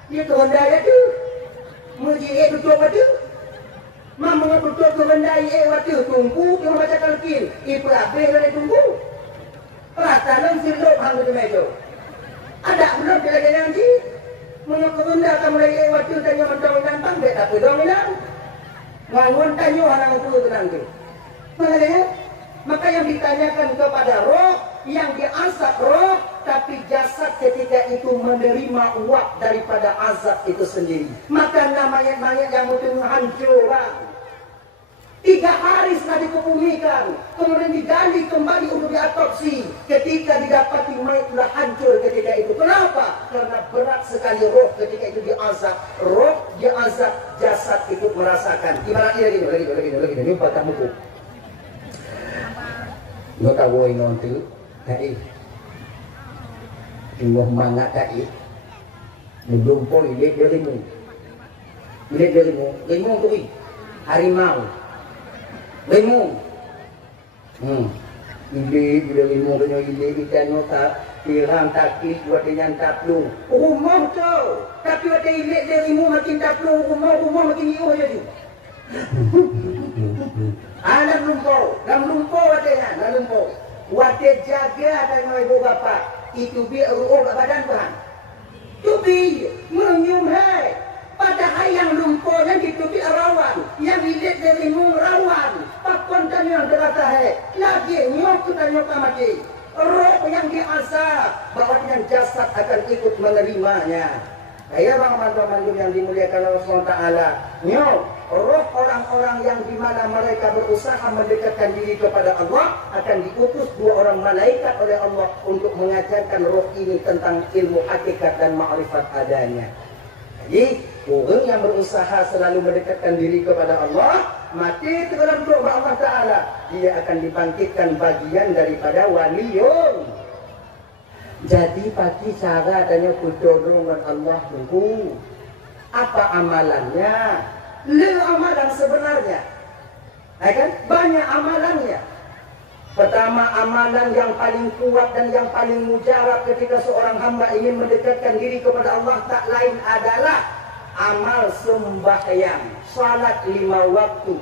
Itu Honda tu. Muji betul betul. Mama betul tu Honda waktu tunggu dia baca talqin. Ibu abe lagi tunggu. Perhatian silap hang tu mejo. Ada belum dia janji. Mengapa Honda kamu lagi waktu tanya mentang gampang bet tak pedang bilang. Ngangun tanya orang itu nanti. Makanya maka yang ditanyakan kepada roh yang diazab roh, tapi jasad ketika itu menerima uap daripada azab itu sendiri. Maka namanya mayat yang betul hancur. 3 hari setelah dikebumikan, kemudian digali kembali untuk diotopsi. Ketika didapati mayat telah hancur ketika itu. Kenapa? Karena berat sekali roh ketika itu diazab. Roh diazab, jasad ikut merasakan. Ibaratnya lagi, ini patah muka. Nggak tahu ini nanti, tak Tunggu mana tak belum pun lihat dia limu tu harimau limu bila limu kena kita nota tiram takik buat dengan taplu rumah tu tapi ada lihat dia limu makin taplu rumah makin iuh jadi dalam lumpur ada lumpur wadah jaga dengan ibu bapa itu biar urut badan Tuhan. Tubi menyum hai pada hayang lumpur yang ditubi rawan, yang dilihat dari rawan. Pakon tanya derata hai lagi nyok kita nyok mati. Roh yang diazab bahwa dengan jasad akan ikut menerimanya. Saya teman-teman yang dimuliakan Allah SWT. Nyok roh orang-orang yang dimana mereka berusaha mendekatkan diri kepada Allah akan diutus 2 orang malaikat oleh Allah untuk mengajarkan roh ini tentang ilmu hakikat dan ma'rifat adanya. Jadi orang yang berusaha selalu mendekatkan diri kepada Allah mati dalam doa Allah Ta'ala, dia akan dibangkitkan bagian daripada waliyun. Jadi pagi cara adanya kudodongan Allah tunggu apa amalannya. Amalan sebenarnya kan? Banyak amalannya. Pertama, amalan yang paling kuat dan yang paling mujarab ketika seorang hamba ingin mendekatkan diri kepada Allah tak lain adalah amal sembahyang, salat 5 waktu.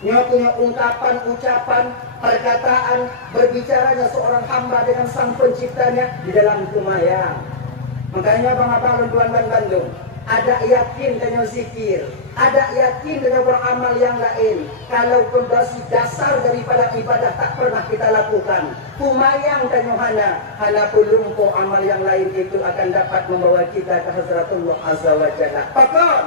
Dia punya ungkapan, ucapan, perkataan, berbicaranya seorang hamba dengan sang penciptanya di dalam sembahyang. Makanya abang-abang Tuan Bandung ada yakin dengan zikir, ada yakin dengan beramal yang lain. Kalau fondasi dasar daripada ibadah tak pernah kita lakukan, kumayang dan Yohana, hana pelumpuh amal yang lain itu akan dapat membawa kita ke Hazratullah Azza wa Jalla. Pakon,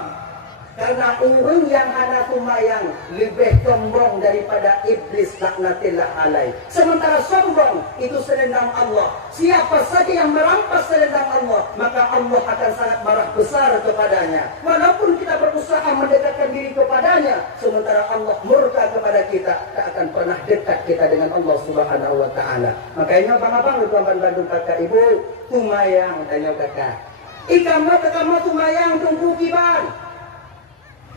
karena orang yang hana kumayang lebih sombong daripada iblis laknatillah alaih. Sementara sombong itu selendang Allah. Siapa saja yang merampas selendang Allah, maka Allah akan sangat marah besar kepadanya. Walaupun kita berusaha mendekatkan diri kepadanya, sementara Allah murka kepada kita, tak akan pernah dekat kita dengan Allah Subhanahu wa Ta'ala. Makanya abang-abang tuan Bandung kakak ibu, kumayang tanya kakak. Ikamu kumayang tunggu kiban.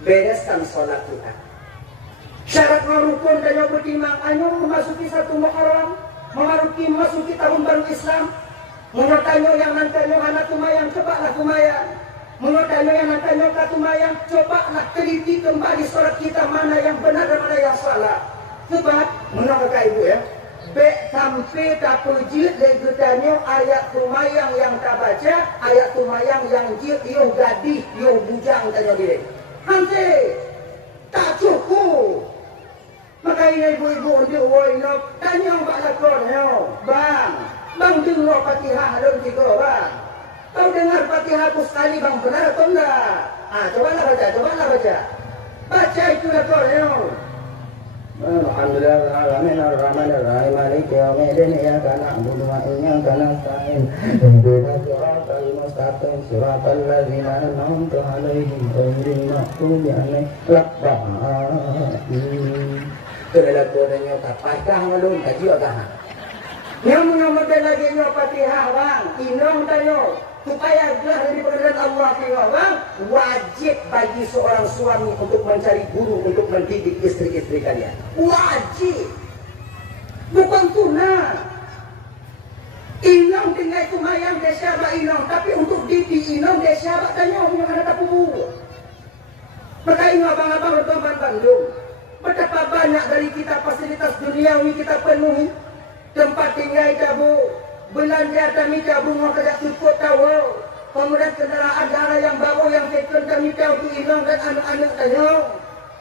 Bereskan sholat kita. Syarat rukun dan yang bertimang anyo memasuki 1 Muharram, memasuki tahun baru Islam. Menurutnya yang nantinya anak tumayang, cobalah tumayang. Menurutnya yang nantinya katumayang, cobalah teliti kembali sholat kita mana yang benar dan mana yang salah. Sebab menurut ibu ya, bek sampai tak pujit legutanyo ayat tumayang yang tak baca, ayat tumayang yang jil yo gadih yo bujang tanya dia. Hanti tak cukup. Makanya ibu-ibu untuk woi tanya bak lakonnya, bang dengar Fatihah dalam tiga bang. Kau dengar Fatihah aku sekali bang, benar atau enggak? Cobalah baca. Baca itu lakonnya. Alhamdulillahirrahmanirrahim ar-rahmanirrahim maliki yaumiddin iyyaka na'budu wa iyyaka nasta'in ihdinas siratal mustaqim siratal ladzina an'amta 'alaihim ghairil maghdubi 'alaihim waladdallin. Itulah kodenya tapakah malum kaji agama. Yang mengamalkan lagi nyo Fatihah bang, inong tanyo supaya gelah dari pengadilan Allah tinggal bang, wajib bagi seorang suami untuk mencari guru untuk mendidik istri-istri kalian. Wajib, bukan tunah. Inong tinggal itu mayang desyaba inong, tapi untuk didik inong desyaba tanyo yang ada tapu. Maka inong abang-abang berteman Bandung. Betapa banyak dari kita fasilitas duniawi kita penuhi. Tempat tinggal cabu, belanja kami cabu mau kerja cukup tahu. Kemudian kendaraan darah yang bawa yang second kami tahu untuk inong dan anak-anak tahu.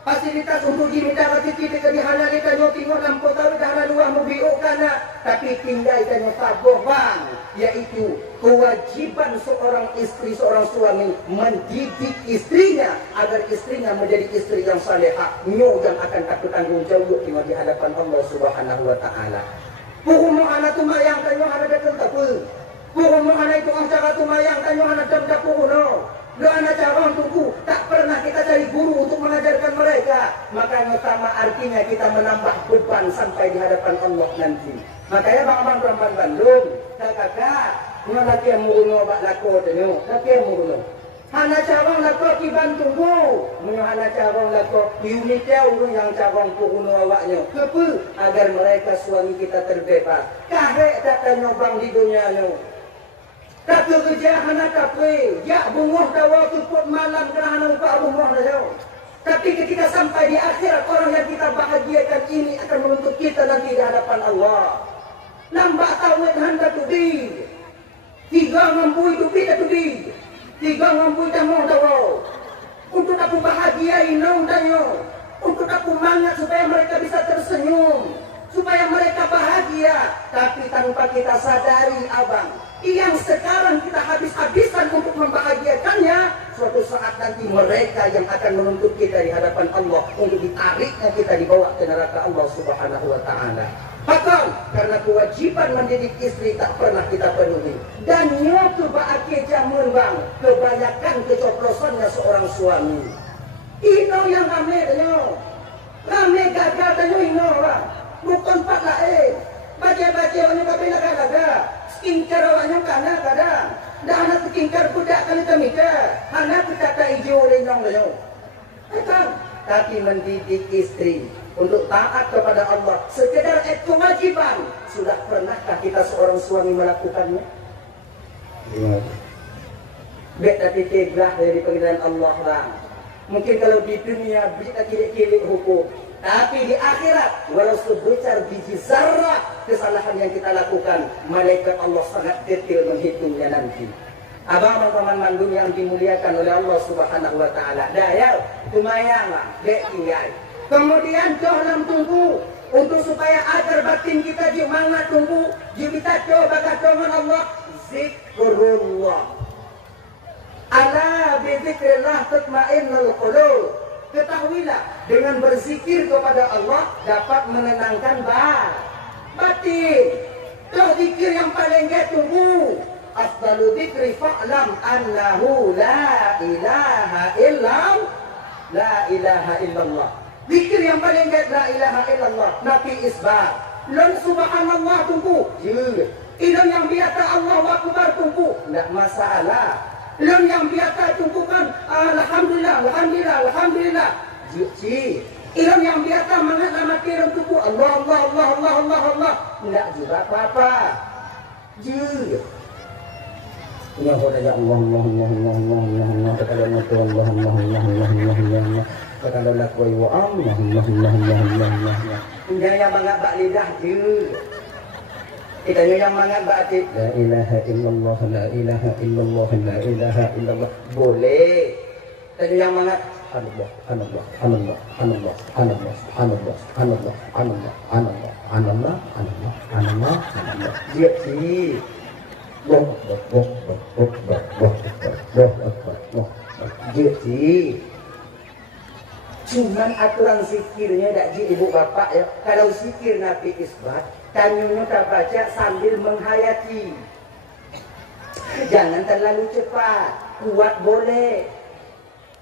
Fasilitas untuk diminta rezeki kita dihalal kita tengok lampu tahu darah luar mobil kana. Tapi tinggal tahu sabar bang, yaitu kewajiban seorang istri, seorang suami mendidik istrinya agar istrinya menjadi istri yang salehah, nyo yang akan takut tanggung jawab di hadapan Allah Subhanahu wa taala. Bukan anak tu mayang tanyo anak datang tapu. Bukan anak itu angcara tu mayang tanyo anak datang tapu no. Lo anak cawan tunggu tak pernah kita cari guru untuk mengajarkan mereka. Makanya sama artinya kita menambah beban sampai di hadapan Allah nanti. Makanya bang-bang perempuan Bandung, kakak, laki yang murno bak lako tanyo, laki yang murno. Anak cawan lako kiban tunggu, anak cawan lako unitnya urung yang cawan puhuno awaknya. Kepa agar mereka suami kita terbebas. Kahek tak tanyo bang di dunia no. Tak kerja anak kafe, ya bungoh tawa tuput malam kerana upa bungoh dah. Tapi ketika sampai di akhirat orang yang kita bahagiakan ini akan menuntut kita nanti di hadapan Allah. Nampak tawet handa tudi, 3 ngampui tudi tak tudi, 3 ngampui tamu tawa. Untuk aku bahagia inong tanyo, untuk aku mangat supaya mereka bisa tersenyum, supaya mereka bahagia. Tapi tanpa kita sadari abang, yang sekarang kita habis-habisan untuk membahagiakannya, suatu saat nanti mereka yang akan menuntut kita di hadapan Allah untuk ditariknya kita dibawa ke neraka Allah Subhanahu wa taala. Bahkan karena kewajiban mendidik istri tak pernah kita penuhi. Dan nyoto baakie jamun bang, kebanyakan kecoplosannya seorang suami. Ino yang rame tanyo, rame gagal tanyo ino bang, bukan pak lain. Baca-baca orang kabeh laga-laga. Skincare awaknya kana kadang. Dah anak skincare budak kali temika. Anak kita tak hijau oleh nyong leyo. Tapi mendidik istri untuk taat kepada Allah sekedar kewajiban. Sudah pernahkah kita seorang suami melakukannya? Bet tapi keglah dari pengadilan Allah bang. Mungkin kalau di dunia kita kilik-kilik hukum. Tapi di akhirat, walau sebesar biji zarah kesalahan yang kita lakukan, malaikat Allah sangat detail menghitungnya nanti. Abang teman Bandung yang dimuliakan oleh Allah Subhanahu wa taala. Daya kumayanglah, dek tinggal. Kemudian jangan tunggu untuk supaya agar batin kita semangat tunggu, kita coba dengan Allah zikrullah. Ala bi zikrillah tatma'innul qulub. Ketahuilah dengan berzikir kepada Allah dapat menenangkan batin. Tuh zikir yang paling tunggu. Afdalu dzikri fa'lam annahu la ilaha illallah. Zikir yang paling la ilaha illallah. Nabi isbat. Lon subhanallah tunggu. Ilon yang biasa Allahu akbar tunggu. Tidak masalah. Lem yang biasa tunggukan alhamdulillah, alhamdulillah, alhamdulillah. Ji. Ilmu yang biasa mangat nama kirim tunggu Allah, Allah, Allah, Allah, Allah, Allah. Tidak juga apa-apa. Ji. Ya Allah, ya Allah, Allah, Allah, Allah, Allah, Allah, Allah. Sekadar itu Allah, Allah, Allah, Allah, Allah, Allah, Allah. Sekadar lakuai wa Allah, Allah, Allah, Allah, Allah, Allah. Jangan mangat bak lidah ji. Kita yang mangat batik la ilaha illallah, la ilaha illallah, la ilaha illallah. Boleh. Kita yang mangat subhanallah, subhanallah, subhanallah, subhanallah, subhanallah, subhanallah, subhanallah, subhanallah, subhanallah, subhanallah, subhanallah, subhanallah, subhanallah. Dia sih. Dia sih. Cuman aturan zikirnya tak ji ibu bapak ya. Kalau zikir Nabi isbat, tanyunya tak baca sambil menghayati. Jangan terlalu cepat, kuat boleh.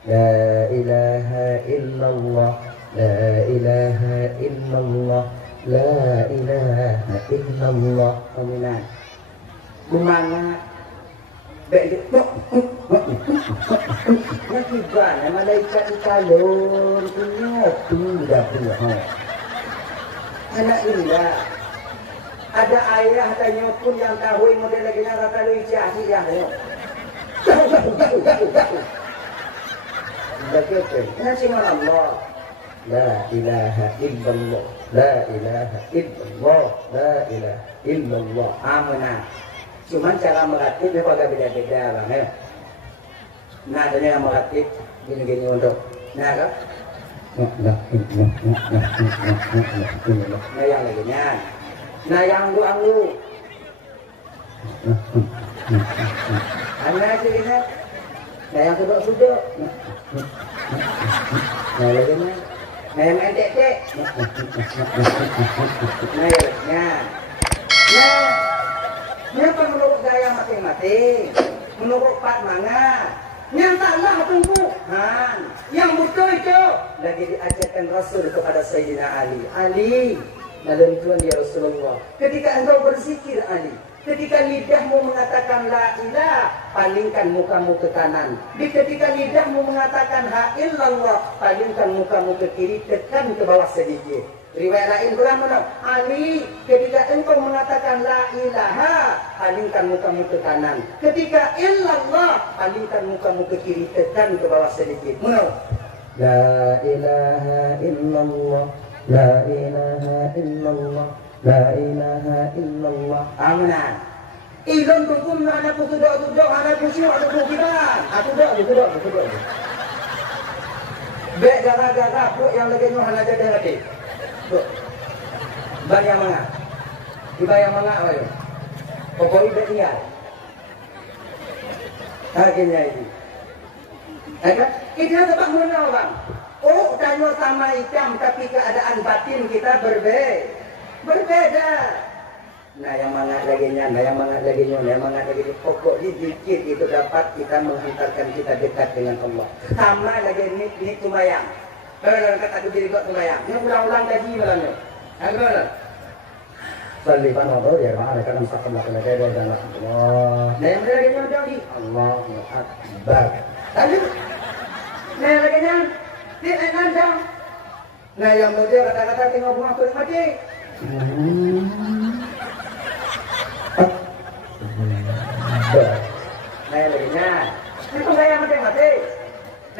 La ilaha illallah, la ilaha illallah, la ilaha illallah. Aminan. Semangat. Baik itu. Nanti bana malaikat calon punya tidak punya. Anak indah. Ada ayah tanya pun yang tahu model lagi nak kata lu ijah dia tanya. Begitu. Nanti Allah. La ilaha illallah. La ilaha illallah. La ilaha illallah. Amanah. Cuman cara melatih dia agak beda-beda bang ya. Nah ada yang melatih gini-gini untuk nah kan? Nah yang lagi nya. Nah yang anggu. Anak sini nah yang sudut-sudut. Nah lagi nya. Nah yang endek-endek. Nah yang nya. Nah menurut gaya masing-masing, menurut Pak Manga, nyatalah tumbuhan yang betul itu lagi diajarkan Rasul kepada Sayyidina Ali. Ali, dalam Tuhan ya Rasulullah. Ketika engkau berzikir Ali, ketika lidahmu mengatakan la ilah, palingkan mukamu ke kanan. Ketika lidahmu mengatakan ha illallah, palingkan mukamu ke kiri, tekan ke bawah sedikit. Riwayat lain pula mana? Ali, ketika engkau mengatakan la ilaha, palingkan mukamu ke kanan. Ketika illallah, palingkan mukamu ke kiri, tekan ke bawah sedikit. Mana? La ilaha illallah, la ilaha illallah, la ilaha illallah. Amanan. Ilon tukum na anak tudok, anak kusyuk, anak kukiban. Aku tudok. Bek gara-gara buk yang lagi nyuhan aja dengan adik. Bayang mana? Dibayang mana apa itu? Pokoknya berial. Akhirnya ini. Kita tetap mengenal bang. Oh, tanya sama ikan, tapi keadaan batin kita berbeda. Nah yang mangat lagi nya, pokoknya dikit itu dapat kita menghantarkan kita dekat dengan Allah. Sama lagi ini tumayang. Kalau kata aku jadi buat tumayang, ini ulang-ulang lagi malamnya. Agak Salli panodor ya mana kan misalkan makan lagi dan Allah. Nah yang lagi nya jadi Allahu Akbar. Lanjut. Nah yang lagi nya tidak. Nah yang dia kata-kata tengok bunga tu mati. Nah lagi nya ini pun saya mati. Nah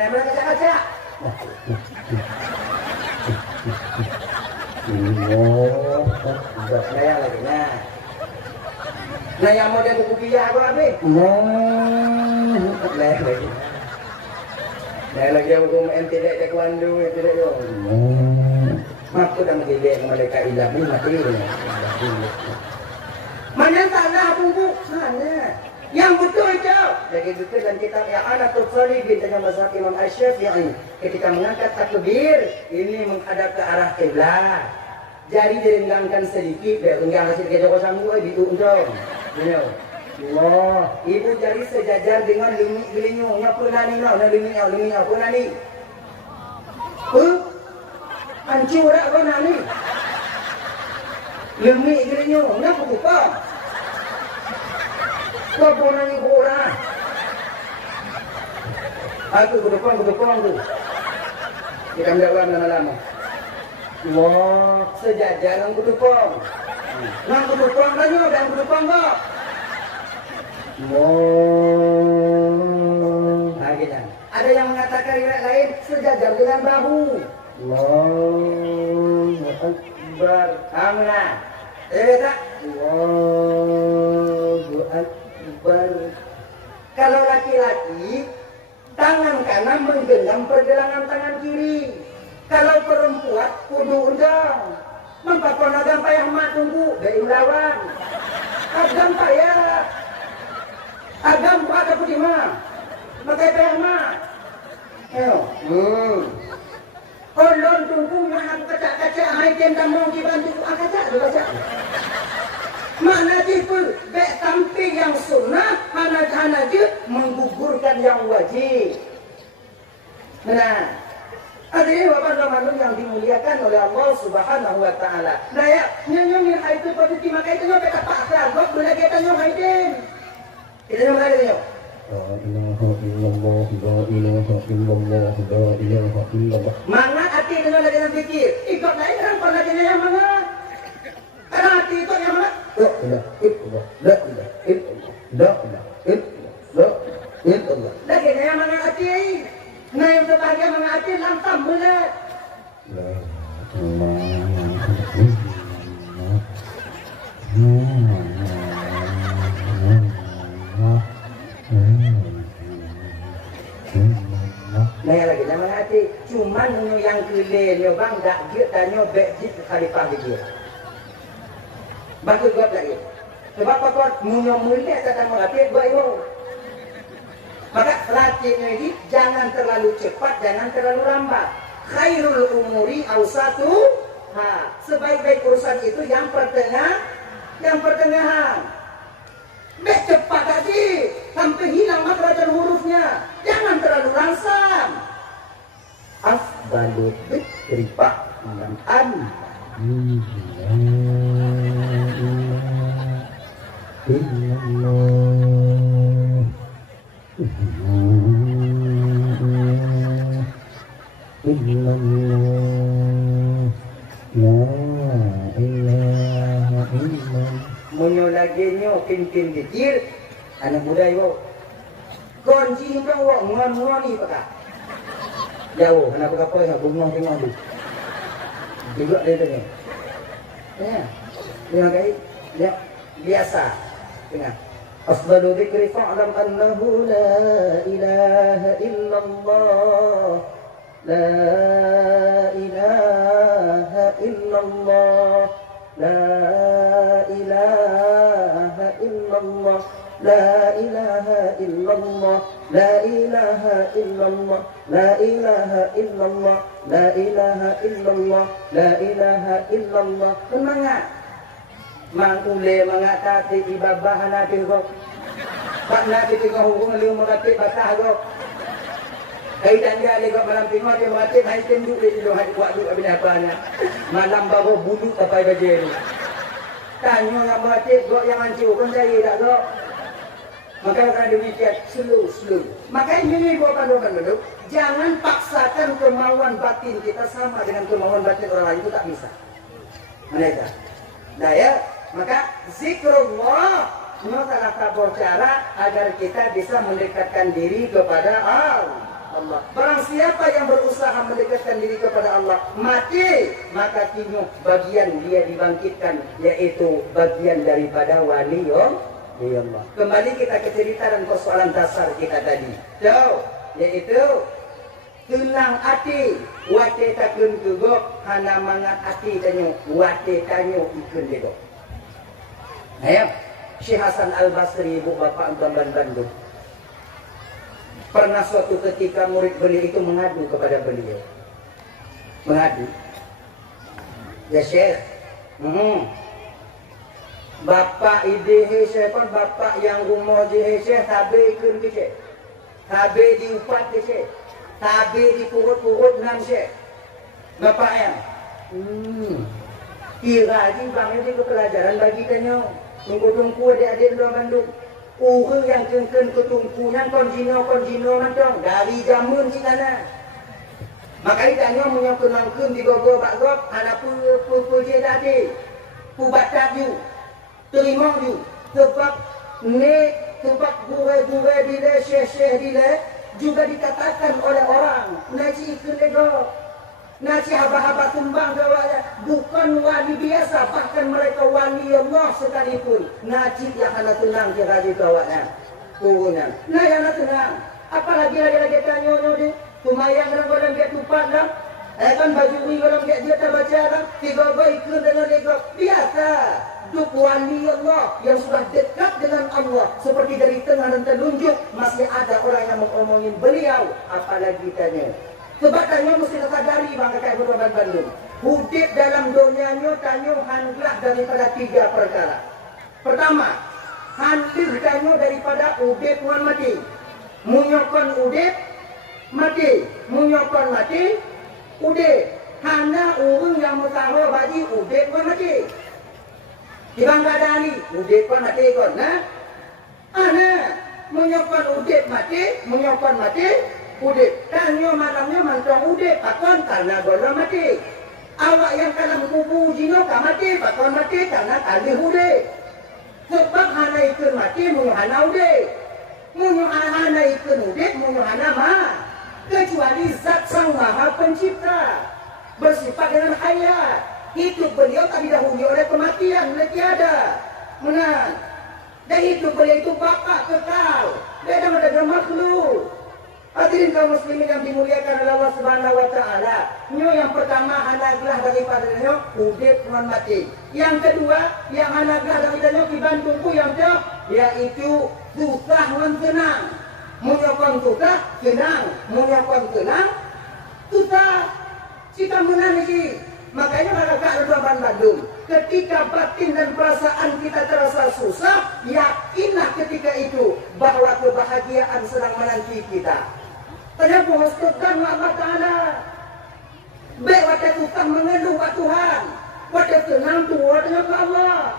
mereka kaca-kaca. Nah yang lagi nya. Nah yang mau dia buku piyah aku habis. Nah lagi. Nah lagi yang hukum tidak taekwondo tidak yo. Maksud dan tidak mereka ilah ni mati. Mana tanah buku mana? Yang betul itu. Lagi betul dan kitab yang anak Tutsali bin dengan mazhab Imam Asy-Syafi'i ketika mengangkat takbir ini menghadap ke arah kiblat. Jari direnggangkan sedikit, renggang hasil kerja kosamu di untung. Allah, ibu jari sejajar dengan lingu-lingunya punani lingu punani. Hancur tak punani. Lingu-lingunya apa? Kau punani kurang. Aku kedepang tu. Kita mendakwan lama-lama. Wah, sejajar yang kudupang. Yang kudupang tanya, yang kudupang kok. Wah, akhirnya. Ada yang mengatakan riwayat lain sejajar dengan bahu. Allahu Akbar. Amanah. Tak? Allahu Akbar. Kalau laki-laki Tangan kanan menggenggam pergelangan tangan kiri. Kalau perempuan kudu undang. Mempakon agam payah mak tunggu dari lawan. Agam payah. Agam buat apa di mak? Makai payah mak. Ayo. Kolon tunggu yang aku kacak-kacak hai ken tamong dibantu akacak baca. Mana tipu bek tampil yang sunnah, hana je menggugurkan yang wajib. Nah, hadirin bapak dan ibu yang dimuliakan oleh Allah Subhanahu wa taala. Nah ya, nyonya hai itu pada timakai itu bek apa agak boleh kita nyonya hai den. Kita nyonya hai den. La ilaha illallah, la ilaha illallah, la ilaha illallah. Mangat hati dengan lagi yang fikir. Ikut lain kan pada lagi yang mangat. Karena hati itu yang mangat. La ilaha illallah, la ilaha illallah, la ilaha illallah, la illallah. Lagi yang mangat hati. Nah yang sebahagia mangat hati lantam boleh. La ilaha illallah. Nah lagi nama hati cuman nyo yang kelih nyo bang dak dia tanya bek jit khalifah dia. Bagus buat lagi. Sebab apa kau nyo mulia kata mau hati buat yo. Maka latihnya ini jangan terlalu cepat, jangan terlalu lambat. Khairul umuri awsatu. Sebaik-baik urusan itu yang pertengahan. Bek cepat aja sampai hilang makhraj hurufnya. Jangan terlalu langsam. Afdalu dzikri ba'dan Munyo lagi nyo pin dikir anak muda yo. Konji hingga wo ngon ni pakak. Jauh kenapa kapal nak bungong tengok tu. Juga dia tu ni. Ya. Dia kai ya biasa. Tengah. Afdalu dzikri fa'lam annahu la ilaha illallah. La ilaha illallah. La ilaha illallah. La ilaha illallah. La ilaha illallah. La ilaha illallah. La ilaha illallah. La ilaha illallah. Semangat. Mang ule mengatasi ibabah nabi kok. Pak nabi tengok hubung liu mengatik batah kok. Hai dan dia legok malam tengok dia mengatik hai tenduk dia dulu hai kuat dulu abis apanya. Malam baru bulu tapai baju ni. Tanya yang mengatik kok yang hancur kan saya tak kok. Maka akan demikian slow. Makanya ini bukan dulu. Jangan paksakan kemauan batin kita sama dengan kemauan batin orang lain, itu tak bisa. Mana itu? Nah ya, maka zikrullah salah satu cara agar kita bisa mendekatkan diri kepada Allah. Barang siapa yang berusaha mendekatkan diri kepada Allah mati, maka kini bagian dia dibangkitkan, yaitu bagian daripada wali Allah. Kembali kita ke cerita dan persoalan dasar kita tadi. Yaitu tenang hati, wate takun kegok, hana mangat hati tanyo, wate tanyo ikun dedok. Ayam, Syekh Hasan Al-Basri, ibu bapak Gamban Bandung. Pernah suatu ketika murid beliau itu mengadu kepada beliau. Mengadu. Ya Syekh, bapak ide Syekh pun bapak yang rumah je Syekh tabe ikun ke Syekh. Tabe diupat ke Syekh. Tabe dikurut-kurut nan Syekh. Bapak yang kira lagi bang itu ke pelajaran bagi tanya. Tunggu-tunggu adik-adik luar Bandung. Orang yang kengken ketungkunya konjino macam dari jamun si sana. Maka ditanya punya kenangkan di gogo bakgop anak pu je tadi. Pu batak ju. Terima ju. Sebab ni sebab gure-gure bila syekh-syekh bila juga dikatakan oleh orang naji ikut ego. Naji haba-haba tumbang gawanya bukan wali biasa, bahkan mereka wali Allah sekalipun. Naji yang hana tenang dia haji gawanya. Kurungan. Nah yang hana tenang. Apalagi lagi tanya dia. Tumayang orang dia tupat dah. Kan baju ni orang dia tak baca dah. Tiga ikut dengan dia. Biasa. Duk wali Allah yang sudah dekat dengan Allah. Seperti dari tengah dan telunjuk. Masih ada orang yang mengomongin beliau. Apalagi tanya. Sebab tanya mesti sadari bang kakak Berban Bandung. Hudib dalam dunianya tanya handlah daripada 3 perkara. Pertama, handlah tanya daripada udib tuan mati. Munyokon udib mati. Munyokon mati udib. Hana urung yang mutawa bagi udib tuan mati. Ibang kadani udib tuan mati kon. Nah, ana munyokon udib mati. Munyokon mati udib. Tanya malamnya mantong udib. Pakon karena golong mati. Awak yang kalam kubu jino ka mati. Pakon mati karena kali udib. Sebab hana ikut mati munyuhana udib. Munyuhana ikut udib munyuhana ma. Kecuali zat sang maha pencipta. Bersifat dengan hayat. Hidup beliau tak didahului oleh kematian. Oleh tiada. Menang. Dan hidup beliau itu bapa kekal. Beda dengan makhluk. Hadirin kaum muslimin yang dimuliakan oleh Allah Subhanahu wa taala. Nyo yang pertama hanaglah daripada nyo udip tuan mati. Yang kedua yang hanaglah daripada nyo kibantungku yang dah yaitu susah ngan senang. Munyokon susah senang, munyokon senang susah. Kita menang lagi. Makanya kakak Berban Bandung, ketika batin dan perasaan kita terasa susah, yakinlah ketika itu bahwa kebahagiaan sedang menanti kita. Tanya mengustukan Allah Ta'ala. Baik wadah susah mengeluh wa Tuhan. Wadah senang tuwa dengan Allah.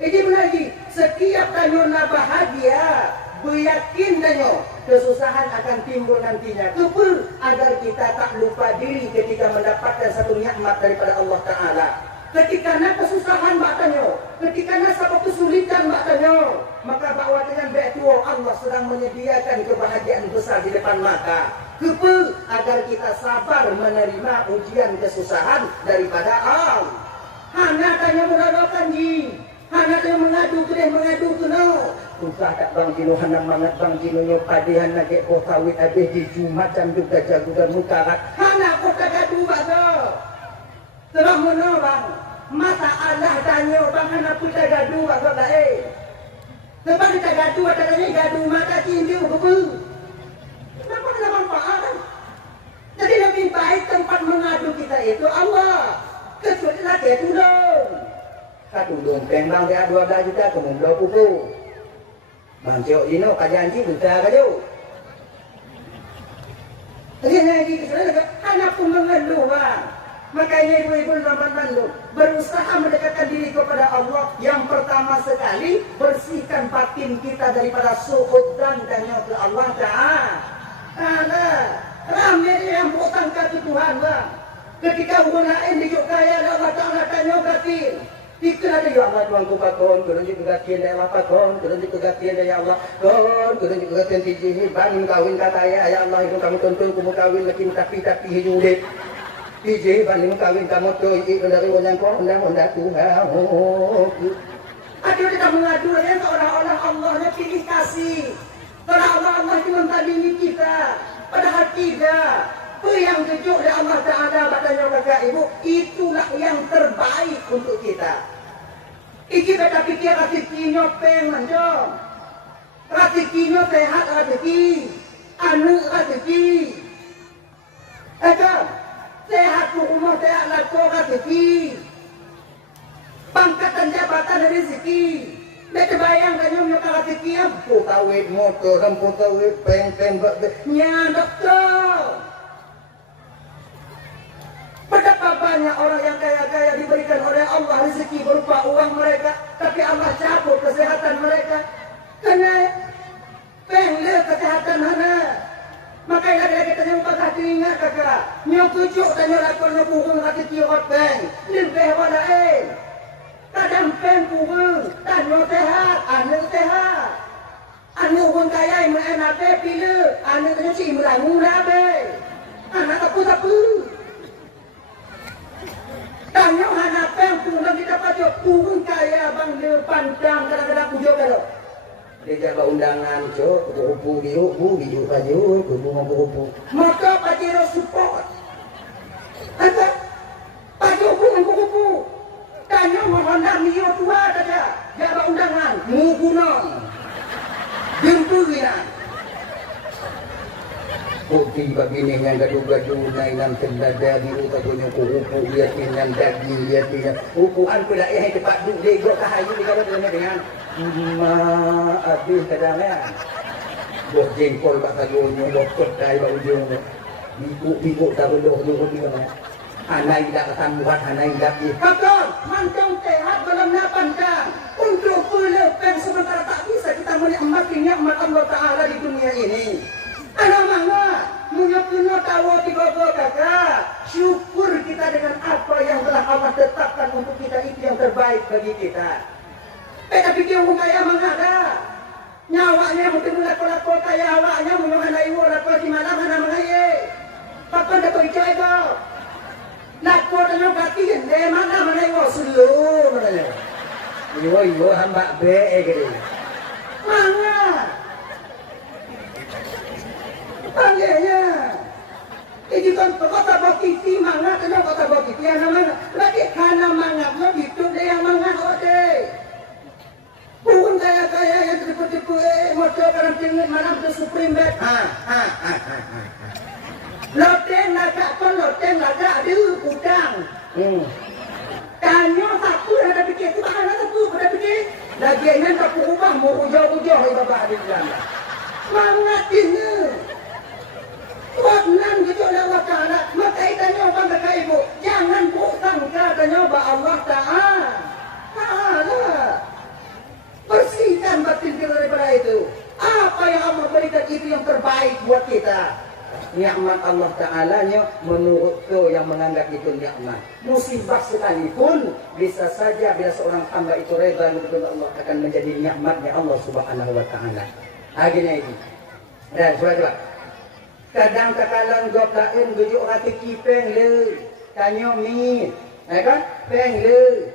Ini lagi. Setiap tanya bahagia, beryakin tanya kesusahan akan timbul nantinya. Kepul agar kita tak lupa diri ketika mendapatkan satu nikmat daripada Allah Ta'ala. Ketika nak kesusahan maknanya, ketika nak satu kesulitan maknanya, maka bahawa dengan baik tua Allah sedang menyediakan kebahagiaan besar di depan mata. Kepa agar kita sabar menerima ujian kesusahan daripada Allah. Hana tanya mengadakan ji, hana tanya mengadu kena. Susah tak bang Jino, hana mangat bang Jino nyo padihan nak ke kau sawit habis di Jumat jam juga jago dan mukarat. Hana kau tak gaduh bang. Terang mana bang? Masa Allah tanya bang hana kita gaduh bang baik. Sebab kita gaduh adanya gaduh mata cinta apa? Kenapa ada manfaat? Jadi lebih baik tempat mengadu kita itu Allah. Kecuali lagi tudung. Satu dompeng bang dia 12 juta kemudian pupu. Bang Cik Dino kajian ji buta kaju. Jadi lagi anak pun mengeluh bang. Makanya ibu-ibu Berban Bandung berusaha mendekatkan diri kepada Allah. Yang pertama sekali bersihkan batin kita daripada suhud dan tanya ke Allah Ta'ala. Ramai yang bersangka ke Tuhan bang. Ketika orang lain dijuk kaya Allah Ta'ala tanya batin. Kita ada ya Allah Tuhan ku pakon, kurang juga gatin ya Allah pakon, kurang juga gatin ya Allah kon, kurang juga gatin tijih bang kawin kata ya Allah itu kamu tentu kamu kawin lagi tapi hidup deh. Ije banding kawin kamu tuh dari orang Tuhan. Aduh kita mengadu ya seolah-olah Allahnya pilih kasih. Seolah-olah Allah cuma tandingi kita. Padahal tidak. Yang jujur dari Allah Ta'ala batanya kakak ibu, itulah yang terbaik untuk kita. Iki beta pikir rezekinya penganjong. Rezekinya sehat rezeki. Anu rezeki. Sehat rumah sehat laku rezeki. Pangkatan jabatan rezeki. Beta bayang tanya nyata rezeki apa? Kawin motor dan kawin peng nya dokter. Betapa banyak orang yang kaya-kaya diberikan oleh Allah rezeki berupa uang mereka, tapi Allah cabut kesehatan mereka. Kena pengle kesehatan hana. Makanya lagi kita yang pakai telinga kakak. Nyok kucuk tanya lakon burung hati tiwat peng. Lebih walain. Kadang peng burung, tanya sehat, anu sehat. Anu orang kaya yang menape pilih, anu tanya si merangu nabe. Anak tapu. Tanya anak peng turun kita pacu turun kaya bang dia pandang kadang-kadang pujuk kalau Dia jaga undangan, cok, kupu-kupu, biu baju, kupu-kupu. Maka pajero support. Apa? Pajero kupu-kupu. Tanya mohonlah mio tua saja. Jaga undangan, mugunon. Jempuinan. Bukti begini yang gaduh-gaduh nainan tendada biru tabunya kupu lihat dengan daging lihat dengan ukuan pula yang cepat duduk gok kahayu di kalau dengan habis kadang-kadang buat jengkol bak tagunya buat kedai bak ujung biku tak beluh di mana anai tidak ketambuhan anai tidak betul mancang sehat dalam napan kan untuk pelepen sementara tak bisa kita menikmati nikmat Allah Ta'ala di dunia ini. Anak mangga, punya tahu tiga kakak. Syukur kita dengan apa yang telah Allah tetapkan untuk kita itu yang terbaik bagi kita. Tapi dia umaya mangga nyawanya mungkin lako-lako kaya awaknya menyokan iwo lako di malam mana mengaye. Kapan dapat icai kau? Lako tanya kaki deh mana iwo sulu mana? Iwo hamba be gitu. Mangga. Panggilnya ini kan kota bokiti mangga tanya kota bokiti yang namanya lagi karena mangga itu dia yang mangga kode bukan kaya yang tipu-tipu motor kadang tinggi malam itu supreme bed loteng laga ada udang tanya satu ada pikir itu mana satu ada pikir lagi ingin tak ubah mau ujau-ujau bapak ada bilang mangga ini Wabnan gitu Allah Ta'ala. Maka itanya apa kata ibu? Jangan sangka tanya Allah Ta'ala. Bersihkan batin kita daripada itu. Apa yang Allah berikan itu yang terbaik buat kita. Nikmat Allah Ta'ala menurut tu yang menganggap itu nikmat. Musibah sekalipun bisa saja bila seorang hamba itu reda kepada Allah akan menjadi nikmatnya Allah Subhanahu Wa Ta'ala. Akhirnya ini. Dan coba. Kadang kakalang gop lain gujuk hati kipeng le tanyo min kan peng le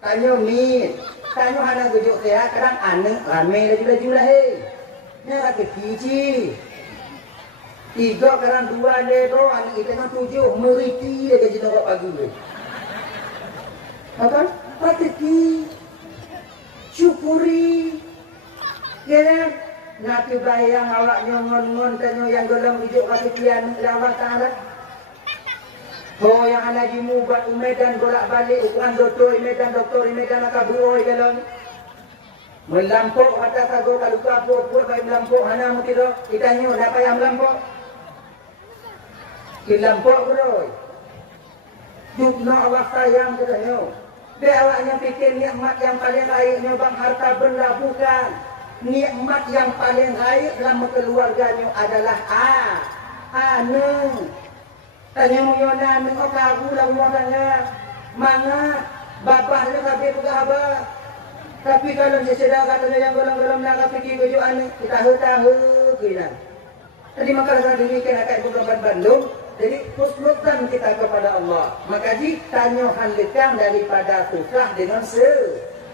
tanyo min tanyo hana gujuk saya kadang ane rame lagi lah nya hati kiji tiga kadang dua le do ane itu kan tujuh meriti le gaji nak pagi le kan hati ki syukuri ya Nanti bayang awak nyon tanyo yang dalam hidup kasihan Allah Ta'ala. Oh yang anak jimu buat Medan bolak-balik ukuran doktor Medan akabuoi dalam. Melampok kata sago kalau kapur pun baik melampok hana mutiro itanyo dapat yang melampok. Melampok bro. Dukna Allah sayang katanya. Dia awaknya pikir nikmat yang paling baiknya bang harta benda bukan. Nikmat yang paling baik dalam keluarganya adalah anu tanya muyona neng kagu lah muatanya mana bapaknya kabeh pegawai tapi kalau dia sedang katanya yang golong-golong nak pergi ke anu kita tahu kena tadi maka saya dirikan akan beberapa Bandung jadi husnudzan kita kepada Allah maka tanya handekang daripada susah dengan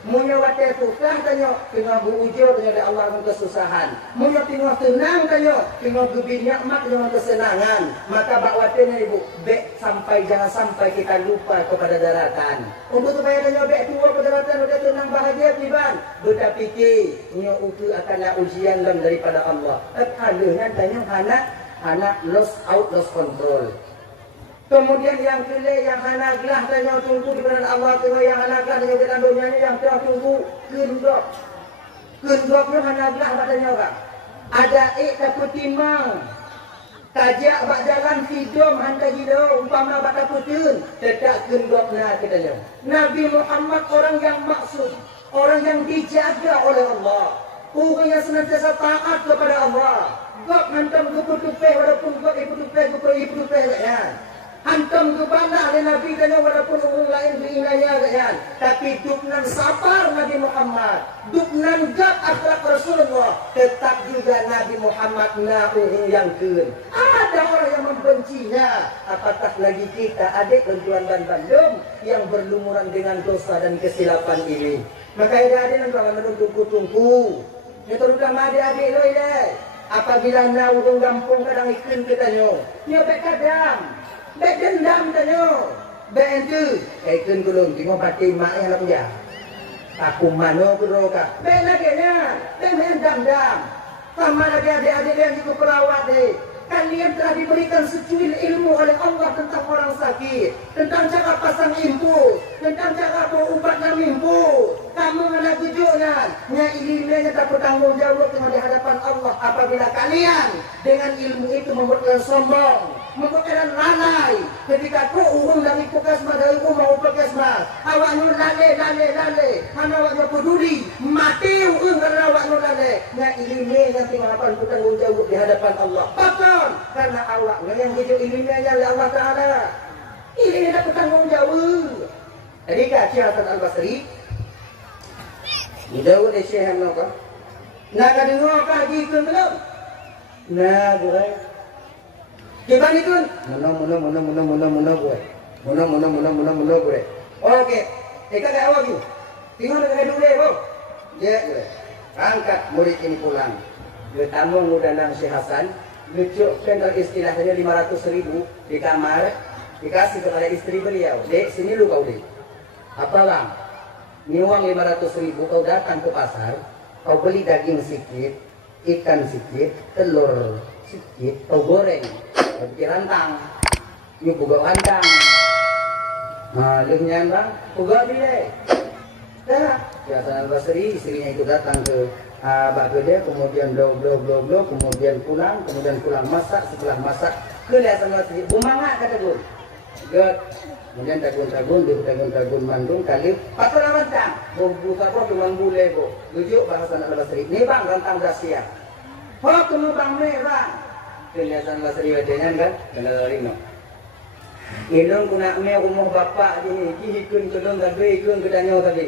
Munya wate susah tanya, tengah berujur tanya Allah dengan kesusahan. Munya tengah tenang tanya, tengah gebi nikmat dengan kesenangan. Maka bak watenya ibu, jangan sampai kita lupa kepada daratan. Untuk supaya tanya bek tua ke daratan, udah tenang bahagia tiban. Benda fikir, munya itu akanlah ujian daripada Allah. Adanya tanya anak lost out, lost control. Kemudian yang kelih yang anak gelah tanya tunggu di belakang Allah tengok yang anak gelah tanya dalam dunia yang telah tunggu kendoknya anak gelah katanya kak ada takut timang tajak bak jalan hidung hantar hidung umpama bak takutun tetap kendoknya katanya Nabi Muhammad orang yang maksud orang yang dijaga oleh Allah orang yang senantiasa taat kepada Allah kok hantam keputusan walaupun kok ibu-ibu ya hantam ke bandar oleh Nabi dan walaupun orang lain berinaya kan tapi duknan sabar Nabi Muhammad duknan gap akhlak Rasulullah tetap juga Nabi Muhammad orang yang keren ada orang yang membencinya apatah lagi kita adik perjuangan dan Bandung yang berlumuran dengan dosa dan kesilapan ini maka ada yang kalau menunggu tunggu Dia terutama adik-adik lo ini. Apabila nak urung kampung kadang ikan kita nyo. Nyo bek kadang. Bek dendam kita nyo. Bek itu. Ikan kulung. Tengok pati mak yang nak punya. Aku mano kuroka. Bek lagi nya. Bek dendam. Sama lagi adik-adik yang ikut perawat deh. Kalian telah diberikan secuil ilmu oleh Allah tentang orang sakit, tentang cara pasang infus, tentang cara bawa ubat dan infus. Kamu ada tujuannya, ilmunya tak bertanggung jawab dengan di hadapan Allah. Apabila kalian dengan ilmu itu membuat kalian sombong, membuat kalian lalai. Ketika kau urung dari puskesmas, dari rumah puskesmas, awaknya lale, mana awaknya peduli, mati urung karena awaknya lale. Ilmunya nanti mengapan bertanggung jawab di hadapan Allah. Betul, karena awaknya yang hidup ilmunya oleh Allah Taala. Ini tak bertanggung jawab. Jadi Syekh Hasan Al-Basri ni Daud de Syekh Hamna ka. Nak dengar kaji kun belum? Nah, gue. Kita ni kun. Muna gue. Muna gue. Okey. Eka dah awak ni. Tengok nak dulu bo. Ya, gue. Angkat murid ini pulang. Dia tamu dalam Syekh Hasan, lucukkan istilahnya 500.000 di kamar, dikasih kepada istri beliau. Dek, sini lu kau dek. Apa bang? Ini uang 500.000, kau datang ke pasar, kau beli daging sedikit, ikan sedikit, telur sedikit, kau goreng, kau bikin rantang, ini buka rantang. Nah, lehnya bang, buka bila. Dah, Syekh Hasan Al-Basri, istrinya itu datang ke bakal dia, kemudian blok, kemudian pulang masak, setelah masak, kelihatan Al-Basri, bumangat kata gue. Kemudian tagun mandung kali patah rantang buka apa cuma boleh kok tujuh bahasa Al-Basri ni bang rantang dah siap temu bang ni bang kelihatan Al-Basri wajahnya kan kena lari no ilung kuna me rumah bapak ni hikun kedong gabe ikun kedanyo tadi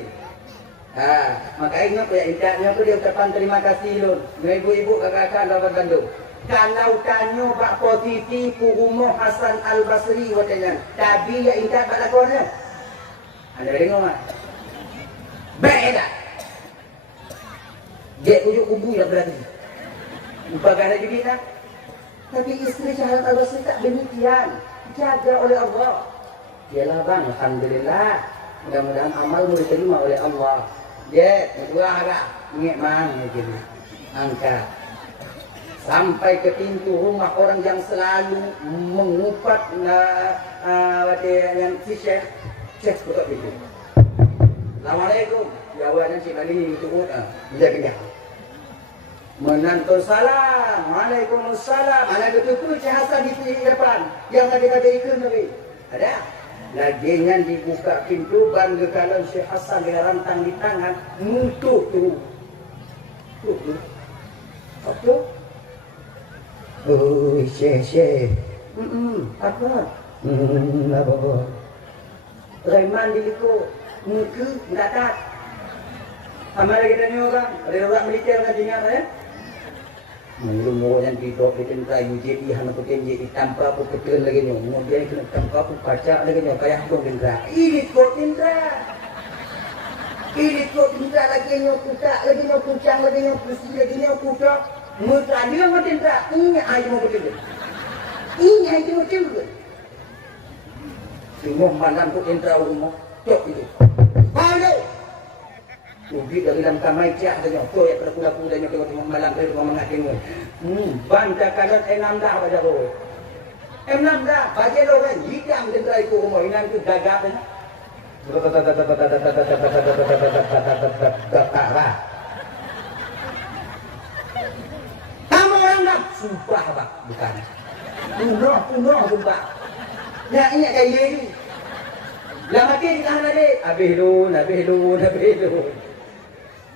maka ingat ya indahnya tu dia ucapan terima kasih lun ibu-ibu kakak-kakak dapat Bandung. Kalau tanyo bak posisi Pugumo Hasan Al-Basri wajahnya tapi ya indah bak lakonnya anda dengar tak? Baik tak? Dia ujuk kubu yang berarti upagana juga tak? Tapi istri Syekh Hasan Al-Basri tak demikian jaga oleh Allah. Yalah bang, alhamdulillah mudah-mudahan amalmu diterima oleh Allah. Ya, kedua harap ingat mang gitu angkat sampai ke pintu rumah orang yang selalu mengupat yang si Syekh buka pintu. Assalamualaikum. Jawabannya si Bali itu dia menantu salam. Waalaikumsalam. Mana betul Syekh Hasan di depan yang tadi ikut Nabi. Ada? Laginya dibuka pintu bangga kalau Syekh Hasan dengan rantang di tangan nutup tu. Apa? Oh, Syekh. Apa? Apa? Raiman diliko muka mendadak. Amal kita ni orang, ada orang militer kan dengar ya? Mulu yang didok bikin kayu jadi hana bikin jadi tanpa apa betul lagi ni. Kemudian kena tanpa apa baca lagi ni kayak dong indra. Ini kok indra lagi ni kuda lagi ni kucang lagi ni pusi lagi ni kuda. Muka dia mati indra. Ini air mau betul. Ini air mau betul. Semua malam tu indra rumah cok itu. Balik. Ubi dari dalam kamai cak dengan tu yang berpula-pula yang tengok malam tu tengok mengating. Banta kalan enam dah baca boy. Enam dah baca lo kan hidang tentera itu rumah ini tu gagap ni. Kamu orang dah sumpah apa bukan? Punoh sumpah. Ya ini kayak ini. Lama ke di tangan dia. Habis lu.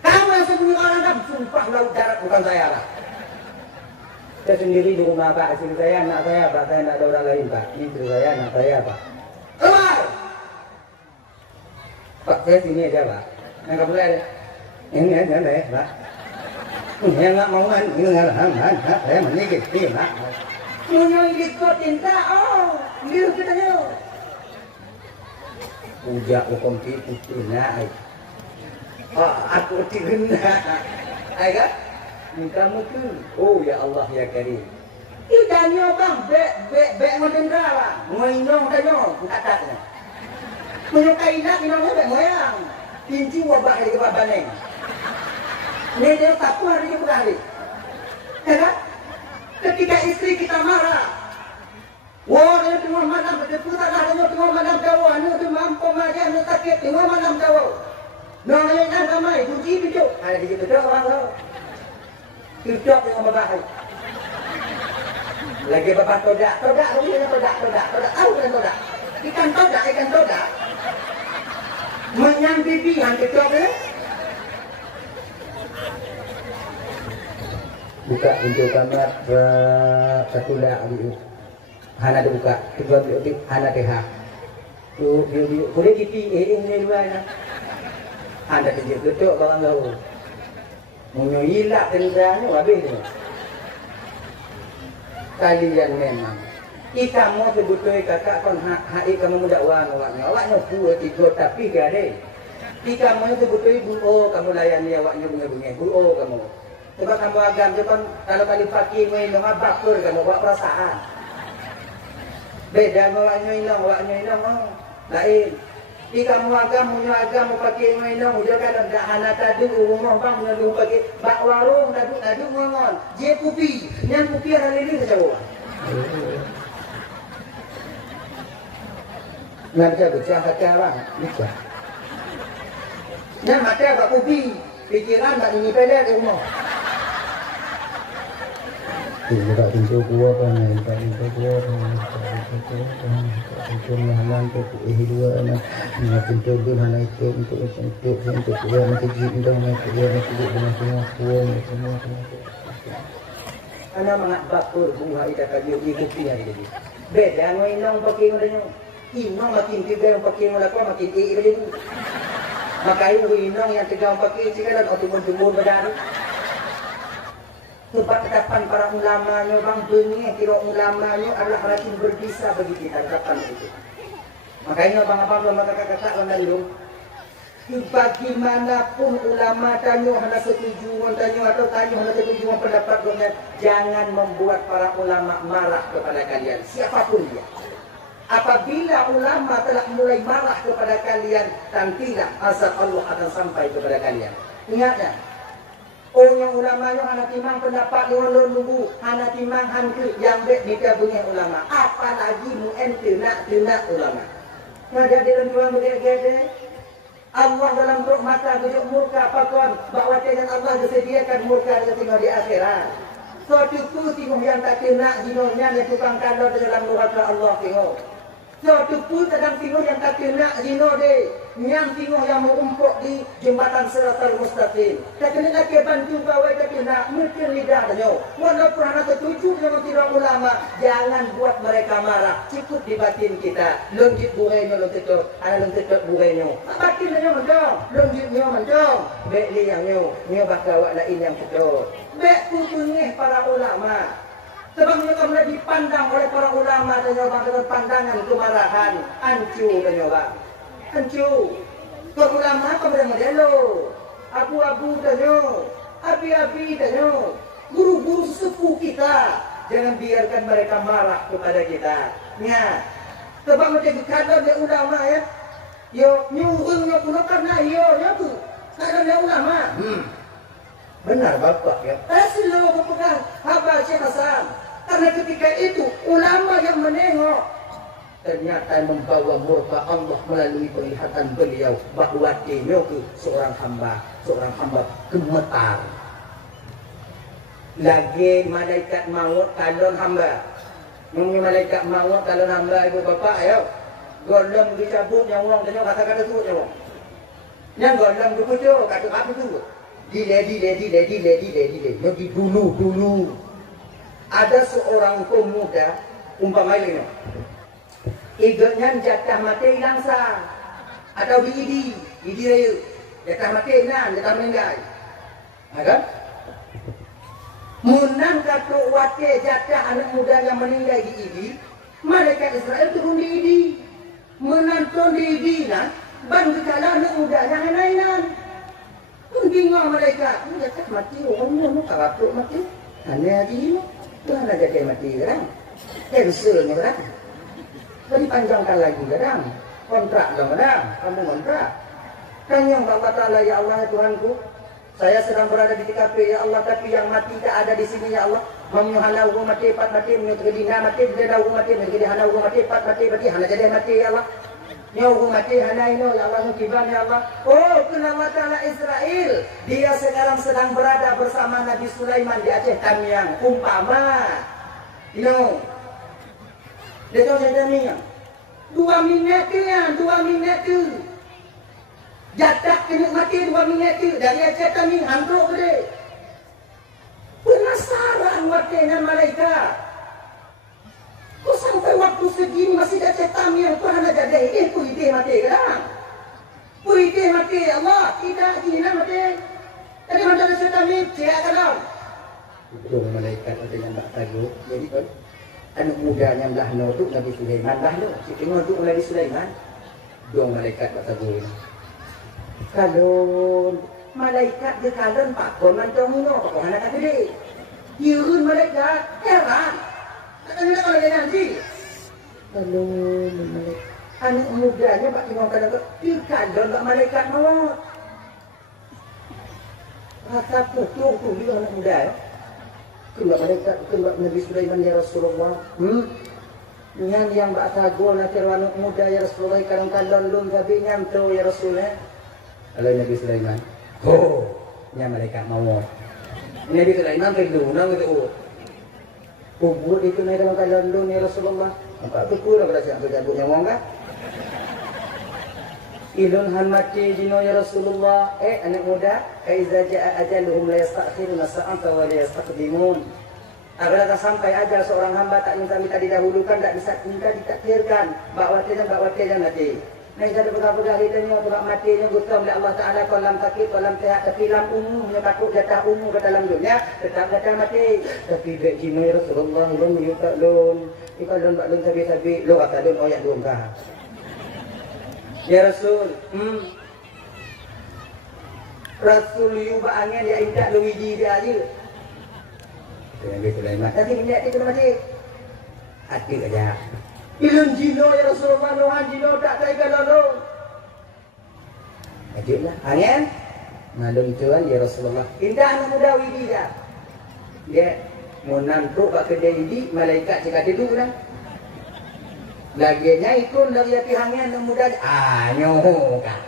Kamu yang sebelum orang dah sumpah laut darat bukan saya lah. Saya sendiri di rumah Pak, istri saya, anak saya Pak, saya tak ada orang lain Pak. Ini istri saya, anak saya Pak. Keluar! Pak, saya sini aja Pak. Yang tak boleh ada. Ini aja deh Pak. Yang tak mau kan, ini nggak saya menikit, Pak. Menyongkit kau cinta, liu kita nyo. Ujak hukum itu nak. Aku tigena. Ai kan? Kamu tu. Oh ya Allah ya Karim. Ikannya bang, bek ngedendra lah. Ngoinong tanya, kata-kata. Menyukai nak, minumnya bek moyang. Pinci wabah dari kebab baneng. Ini dia tak puas hari ke hari. Ya kan? Ketika istri kita marah. Wah, dia tengah malam, dia putar lah, dia tengah malam tahu. Dia tu mampu makan, dia sakit, tengah malam tahu. Nongnya nak ramai, kunci duduk. Ada di situ, duduk orang tahu. Duduk dengan babah. Lagi babah todak, tahu kan todak. Ikan todak. Menyang bibi yang duduk dia. Buka pintu kamar satu dah gitu. Hana ada buka, kedua bilik hana deha. Tu dia boleh kipi ini dua na. Anda kerja betul barang lau. Menyoilak kendang habis tu. Kalian memang kamu sebetulnya kakak kon hak kamu muda wang awaknya buat tiga tapi gade. Kamu sebetulnya buo kamu layani awaknya bunga buo kamu. Sebab kamu agam depan kalau kali fakir main nama baper kamu buat perasaan. Beda awaknya hilang lain. Kamu agam punya agam pakai main nama dia kan dah hana tadu rumah bang mengalu pakai bak warung tadu ngon. Je kupi, yang kupi hari ini saja. Nanti baca kata orang, baca. Yang mata bak kupi, pikiran tak ini pelet rumah. Buka pintu gua kan, buka pintu gua halang tu dua anak, pintu gua hana itu untuk gua nanti jindang nanti gua nanti dengan semua. Anak mangat bakur bunga ida kayu ikuti hari jadi. Beda ngoinong pakai ngodanya. Inong makin tiga yang pakai ngolak makin jadi. Makai ngoinong yang tiga pakai sikalan otumun badan. Sebab katapan para ulamanya bang dunia kira ulamanya adalah racun berbisa bagi kita katapan itu. Makanya abang-abang kakak-kakak bandung. Bagaimanapun ulama tanya hanya setujuan tanya atau tanya hanya setujuan pendapat dengan jangan membuat para ulama marah kepada kalian siapapun dia. Apabila ulama telah mulai marah kepada kalian, nantilah azab Allah akan sampai kepada kalian. Ingatlah. Yang ulama yang anak timang pendapat dengan nunggu anak timang hantu yang baik nikah bunyi ulama. Apalagi mu'en tenak ulama. Nah dia dalam tuan bergede Allah dalam perut mata tujuh murka pakuan bahawa dengan Allah disediakan murka dengan di akhirat. Suatu tu tengok yang tak kena zinonya yang tukang kandor dalam nurhaka Allah tengok. Suatu pun sedang tengok yang tak kena zino deh. Yang tengok yang mengumpuk di jembatan Siratal Mustaqim. Tak kena nak bantu bawah tak kena mungkin lidah tanya. Walaupun anak setuju dengan tidak ulama, jangan buat mereka marah. Cukup di batin kita. Lonjit burainya lontetot, ada lontetot burainya. Batin tanya mencong, lonjitnya mencong. Baik li yang nyo bakal awak lain yang betul. Baik putunya para ulama. Sebab mereka mulai dipandang oleh para ulama tanya bang dengan pandangan kemarahan. Ancu tanya bang. Ancu, kau ulama kau bermodelo, abu-abu tanya, api-api tanya, guru-guru sepuh kita, jangan biarkan mereka marah kepada kita. Ya, sebab macam kalau dia ulama ya, yo nyurungnya pun karena yo tu, karena dia ulama. Benar bapak ya. Selalu berpegang habar Syekh Hasan, karena ketika itu ulama yang menengok. Ternyata membawa murka Allah melalui penglihatan beliau bahawa dia itu seorang hamba gemetar. Lagi malaikat maut kalon hamba. Mungkin malaikat maut kalon hamba ibu bapa ya. Golong dicabut nyawa tanya kata-kata tu nyawa. Yang golong dipujuk kata apa tu? Dile. Lagi dulu. Ada seorang pemuda umpama ini. Iganya jatah mati langsung atau di idi raya jatah mati jatah meninggal kan? Munang kata wate jatah anak muda yang meninggal di idi, malaikat Israel turun di idi menonton di idi ban kekala anak muda yang lain-lain bingung mereka. Dia kata mati orang tak patut mati. Hanya haji tu hanya jadi mati kan. Cancelnya kan. Dipanjangkan lagi kadang. Kontrak dong kadang. Kamu kontrak. Kan yang Allah Ta'ala, ya Allah Tuhanku, saya sedang berada di TKP ya Allah, tapi yang mati tak ada di sini ya Allah. Menyuhana hukum mati, empat mati, menyuhana mati, tidak hukum mati, menyuhana hukum mati, empat mati, hana jadi mati ya Allah. Nyawa mati hana ino ya Allah, mukiban ya Allah. Oh, kenapa Ta'ala Israel, dia sekarang sedang berada bersama Nabi Sulaiman di Aceh Tamiang. Umpama, dia tahu saya Tamiang. 2 minit ya, 2 minit tu. Jatah kena mati 2 minit tu. Dari Aceh Tamiang, hantuk ke dia. Penasaran wakilnya malaikat. Kok sampai waktu segini masih dah cetam yang Tuhan ada ide ide mati kan? Ide mati Allah tidak hina mati. Jadi macam ada cetam ni dia kan? Itu malaikat ada yang tak tahu. Jadi kan anak mudanya belah no tu Nabi Sulaiman belah no. Si tengok tu Nabi Sulaiman. Dua malaikat tak tahu. Kalau malaikat dia kalian pak kon macam ni no, pak anak tak gede. Dirun malaikat heran. Katanya kalau dia nanti. Kalau malaikat anak mudanya pak tengok kadang dia kalian pak malaikat maut. Rasa putus tu dia anak muda ya. Keluar malaikat keluar Nabi Sulaiman ya Rasulullah. Dengan yang bak tago nak anak muda ya Rasulullah kadang-kadang lum tapi nyanto ya Rasulullah. Kalau Nabi Sulaiman. Oh, nya malaikat mau. Nabi Sulaiman pergi nang itu. Kubur itu naik dalam keadaan dunia Rasulullah. Apa tu kurang pada siapa jabutnya wong kan? Ilun han mati dino ya Rasulullah. Anak muda, aiza jaa ajaluhum la yastakhiruna sa'ata wa la yastaqdimun. Apabila sampai ajal seorang hamba tak minta didahulukan, tak bisa minta ditakhirkan. Bakwatnya mati. Nah, kita berkata kita ni orang mati yang gusam oleh Allah Taala kolam sakit, kolam sehat, tapi lam umumnya takut jatah umum ke dalam dunia, tetap jatah mati. Tapi dek cina Rasulullah lun yuta lun, ika lun bak lun sabi lo kata lun oyak lun kah. Ya Rasul, Rasul yuba angin ya indak lu wiji dia aja. Nabi Sulaiman, nanti minyak dia kena mati. Hati aja. Ilun jino ya Rasulullah, Nuhan jino tak taikan lalu. Ajiblah, angin. Malum tuan ya Rasulullah. Indah anak muda widi dah. Dia mau nantuk bak kedai widi, malaikat cakap tidur dah. Laginya ikut dari api angin anak muda. Nyoh kan.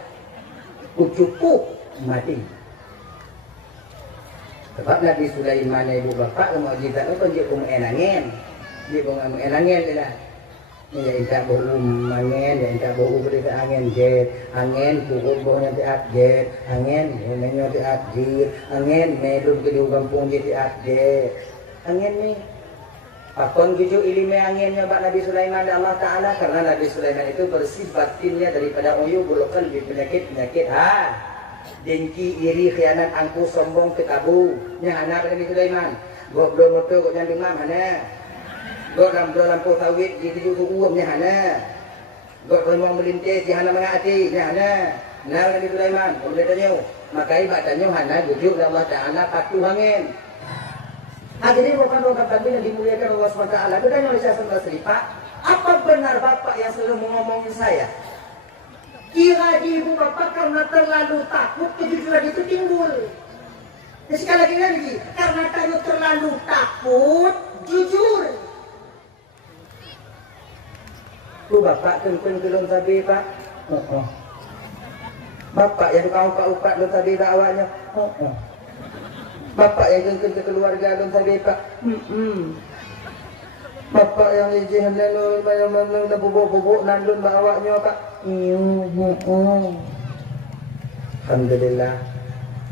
Kucupuk mati. Sebab Nabi Sulaiman ibu bapa mukjizat itu dia pun angin. Dia pun angin dia lah. Ya inta bau angin, ya inta bau berita angin jet, angin turun baunya tiap jet, angin baunya tiap jet, angin medun ke di kampung tiap jet, angin ni. Apun gitu ilmu anginnya Pak Nabi Sulaiman dan Allah Taala karena Nabi Sulaiman itu bersih batinnya daripada uyu bulukan penyakit dengki, iri, khianat, angku, sombong, ketabu. Nya anak Nabi Sulaiman. Gua belum motor kok nyandung mana? Gua lampu sawit di tujuh uamnya hana. Gua remong melintis di hana mengati nya hana. Nah Nabi Sulaiman, boleh tanya. Makai batanya hana bujuk Allah Taala patuh angin. Hadirin bukan kami yang dimuliakan Allah SWT. Bertanya oleh saya sendiri, Pak, apa benar Bapak yang selalu mengomongin saya? Kira di ibu bapak karena terlalu takut kejujuran itu timbul. Jadi sekali lagi, karena kamu terlalu takut, jujur. Tu bapak kengkeng belum tabi Pak. Bapak yang kau pak upat belum tabi awalnya. Bapak yang kengkeng ke keluarga belum tabi Pak. Bapak yang izin lalu bayang bubuk-bubuk nandun bawanya Pak. Alhamdulillah.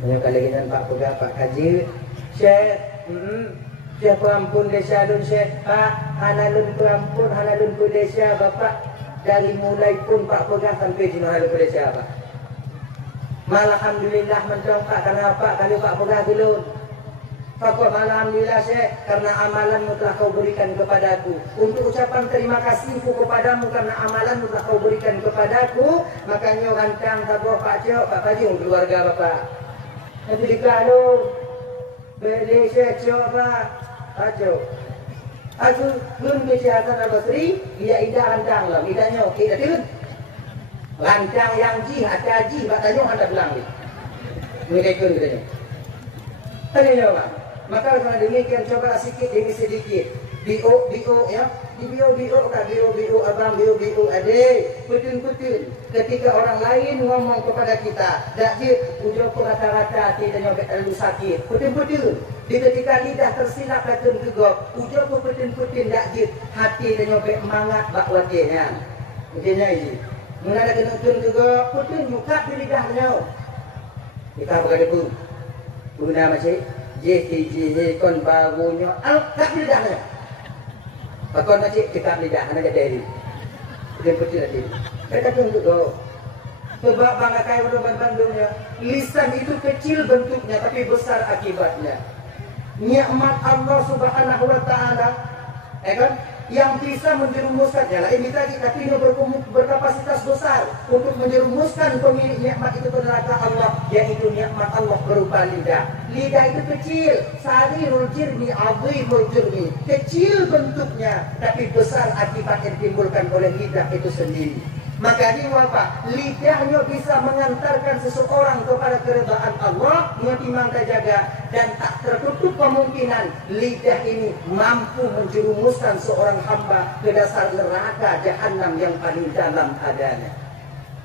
Banyak kali dengan Pak Pegah, Pak Kaji, Syekh, siapa ampun desa dun Syekh, Pak, hanalun perampun, hanalun ku desa Bapak, dari mulai pun Pak Pegah sampai di hanalun ku desa Pak. Malah Alhamdulillah mentong Pak, karena Pak kali Pak Pegah dulu. Pokok alhamdulillah Syekh, karena amalanmu telah kau berikan kepadaku. Untuk ucapan terima kasihku kepadamu karena amalanmu telah kau berikan kepadaku. Makanya rantang sabar Pak Cok, Pak Pajung, keluarga Bapak. Nanti dikalo Malaysia coba ajo. Aku belum kesehatan Al-Basri, dia indah handang lah, indahnya okey dah turun. Landang yang ji, ada ji, batanya anda bilang ni. Mereka ni. Tanya jawab. Maka kalau demikian coba sikit demi sedikit. BO ya. Di BO kan BO abang BO adik. Betul-betul ketika orang lain ngomong kepada kita, dak je ujung rata-rata hati dan nyobek terlalu sakit. Betul-betul. Di ketika lidah tersilap dan gegok, ujung betul-betul dak je hati dan nyobek mangat bak watinya. Macamnya ini. Mula ada kena gegok, betul muka di lidahnya. Kita berada pun. Guna macam JTJ kon barunya tak lidahnya. Pakon macam kita lidah anak dari. Dia betul tadi. Kita tunggu go. Sebab bangga kaya Bandungnya, lisan itu kecil bentuknya tapi besar akibatnya. Nikmat Allah Subhanahu wa taala, kan? Yang bisa menjerumuskan ini tadi tapi berkapasitas besar untuk menjerumuskan pemilik nikmat itu ke neraka Allah, yaitu nikmat Allah berupa lidah. Lidah itu kecil, sarirul jirmi, azimul jirmi, kecil bentuknya tapi besar akibat yang ditimbulkan oleh lidah itu sendiri. Maka ini apa? Lidahnya bisa mengantarkan seseorang kepada keridhaan Allah, memang terjaga, dan tak tertutup kemungkinan lidah ini mampu menjerumuskan seorang hamba ke dasar neraka jahanam yang paling dalam adanya.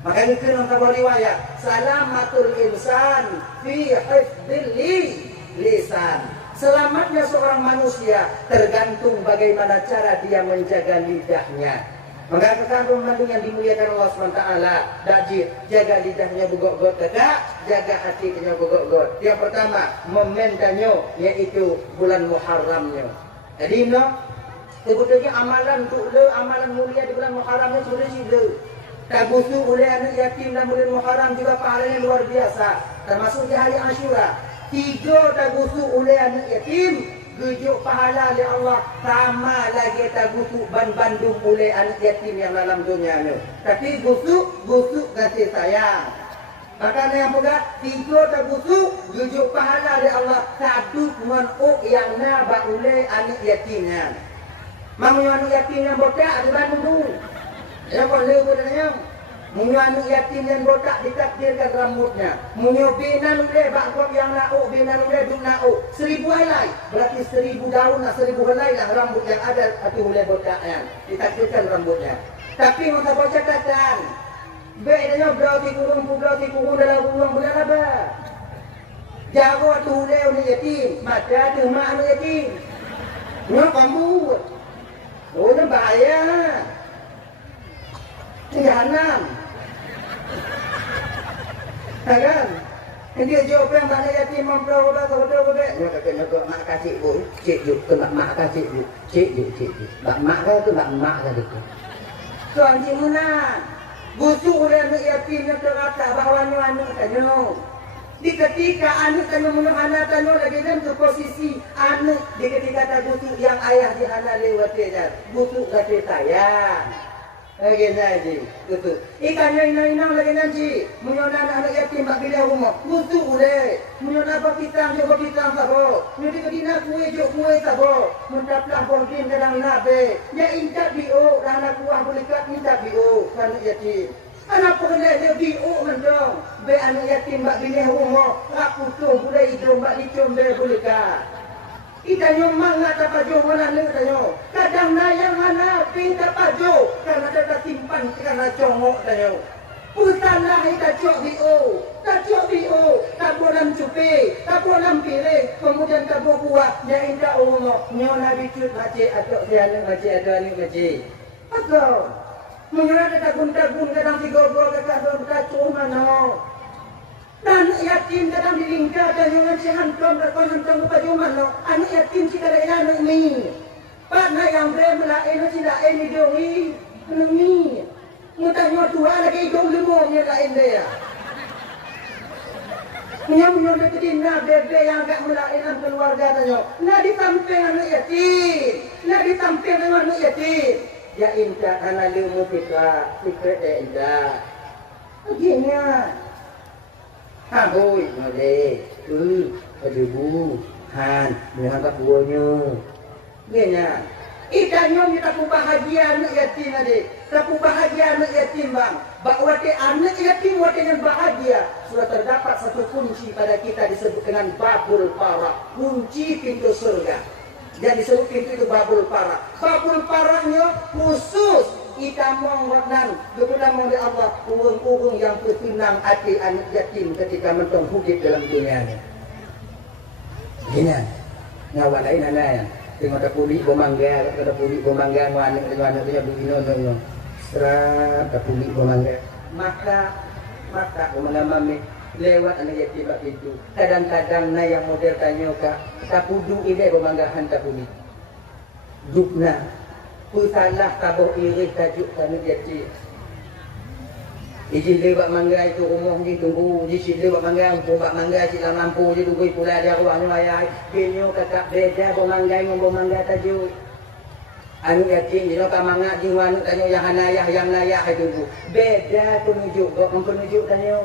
Maka ini kena tahu riwayat, salamatul insan fi hifdzil lisan. Selamatnya seorang manusia tergantung bagaimana cara dia menjaga lidahnya. Maka kekandung yang dimuliakan Allah SWT, dajit, jaga lidahnya bugok-got, tidak, jaga hatinya bugok-got. Yang pertama, momentannya, yaitu bulan Muharramnya. Jadi, sebetulnya amalan untuk amalan mulia di bulan Muharramnya sudah sila. Tabusu oleh anak yatim dan bulan Muharram juga pahalanya luar biasa. Termasuk di hari Ashura. 3 tabusu oleh anak yatim, tujuh pahala oleh Allah sama lagi tak busuk bandung oleh anak yatim yang dalam dunia ni. Tapi busuk kasih sayang. Maka yang pula 3 tak busuk tujuh pahala oleh Allah satu manuk yang nabak oleh anak yatimnya. Mamu anak yatim yang botak di bandung tu. Yang boleh bodanya. Munyo anak yatim yang botak ditakdirkan rambutnya. Munyo benan ule bakok yang nauk, benan ule duk nauk. 1000 helai. Berarti 1000 daun lah, 1000 helai lah rambut yang ada atau ule botaknya. Ditakdirkan rambutnya. Tapi masa baca catatan. Bedanya belau ti kurung dalam buang bulan apa? Jago tu ule yatim. Mata tu mak anak yatim. Nyo kamu. Oh, ni bahaya. Jahanam. Kan? Dia jawab yang mana yatim mampu betul. Dia kata mak kasih bu, cik ju, mak kasih bu, cik ju. Mak kau tu mak tadi tu. Tuan Cimuna, busuk oleh anak yatim yang terkata bahawa anak tanya. Di ketika anak tanya menurut anak tanya lagi dalam tu posisi anak di ketika tak busuk yang ayah di anak lewat dia, busuk kasih sayang. Lagi nanti, betul. Ikannya inang lagi nanti. Menyonan anak yatim bak bila rumah. Busuk boleh. Menyonan apa pitang sabo. Nanti kedina kue sabo. Mentaplah bordin kadang nabe. Ya intak bio. Anak kuah boleh kat intak bio. Anak yatim. Anak boleh dia bio mendong. Be anak yatim bak bila rumah. Rak putung boleh hidung bak dicom be boleh kat. Kita nyomang nak tapajo mana le tayo. Kadang nayang mana pinta pajo karena ada simpan karena congok tayo. Putanlah kita cok bio. Tak boleh cupi, tak boleh pilih, kemudian tak buah, dia indah umum, nyona bicut macam atau siapa macam ada ni macam. Atau menyuruh tagun kadang 3 kadang kacau mana. Dan yatim kadang dilingkar dan yang si hantam baju mana anak yatim si kadang anak ni pada yang bermelain si lain hidungi nengi mutanya tua lagi hidung lemongnya lain dia yang menyuruh kedina bebe yang agak melain keluarga tanya nak ditamping anak yatim ya indah anak lemu kita indah begini. Haboi boleh. Ada bu, han, jangan tak buahnya. Genya, ikannya kita pun bahagia anak yatim adik. Kita pun bahagia anak yatim bang. Bahawa anak yatim dengan bahagia. Sudah terdapat satu kunci pada kita disebut dengan babul para, kunci pintu surga. Dan disebut pintu itu babul para. Babul paranya khusus kita mengwarnan kepada oleh Allah urung-urung yang bertunang hati anak yatim ketika mentong hidup dalam dunia ini. Gini, ngawal lain anak. Tengok tak pulih bermangga, tak pulih bermangga, anak dia begini, serap tak pulih bermangga. Maka mami lewat anak yatim bak itu. Kadang-kadang na yang model tanya tak pudu ile bermanggahan tak pulih. Dukna, pusalah tabuh iri tajuk anak yatim. Ijin lewat mangga itu rumah ni tunggu ijin lewat mangga bak mangga cik dalam lampu je tunggu pula dia ruahnya ayah kenyo kakak beda bomangga tajuk anu yakin dino ka mangga jing wanu tanyo yang hanayah yang nayah itu beda penunjuk kok mempenunjuk tanyo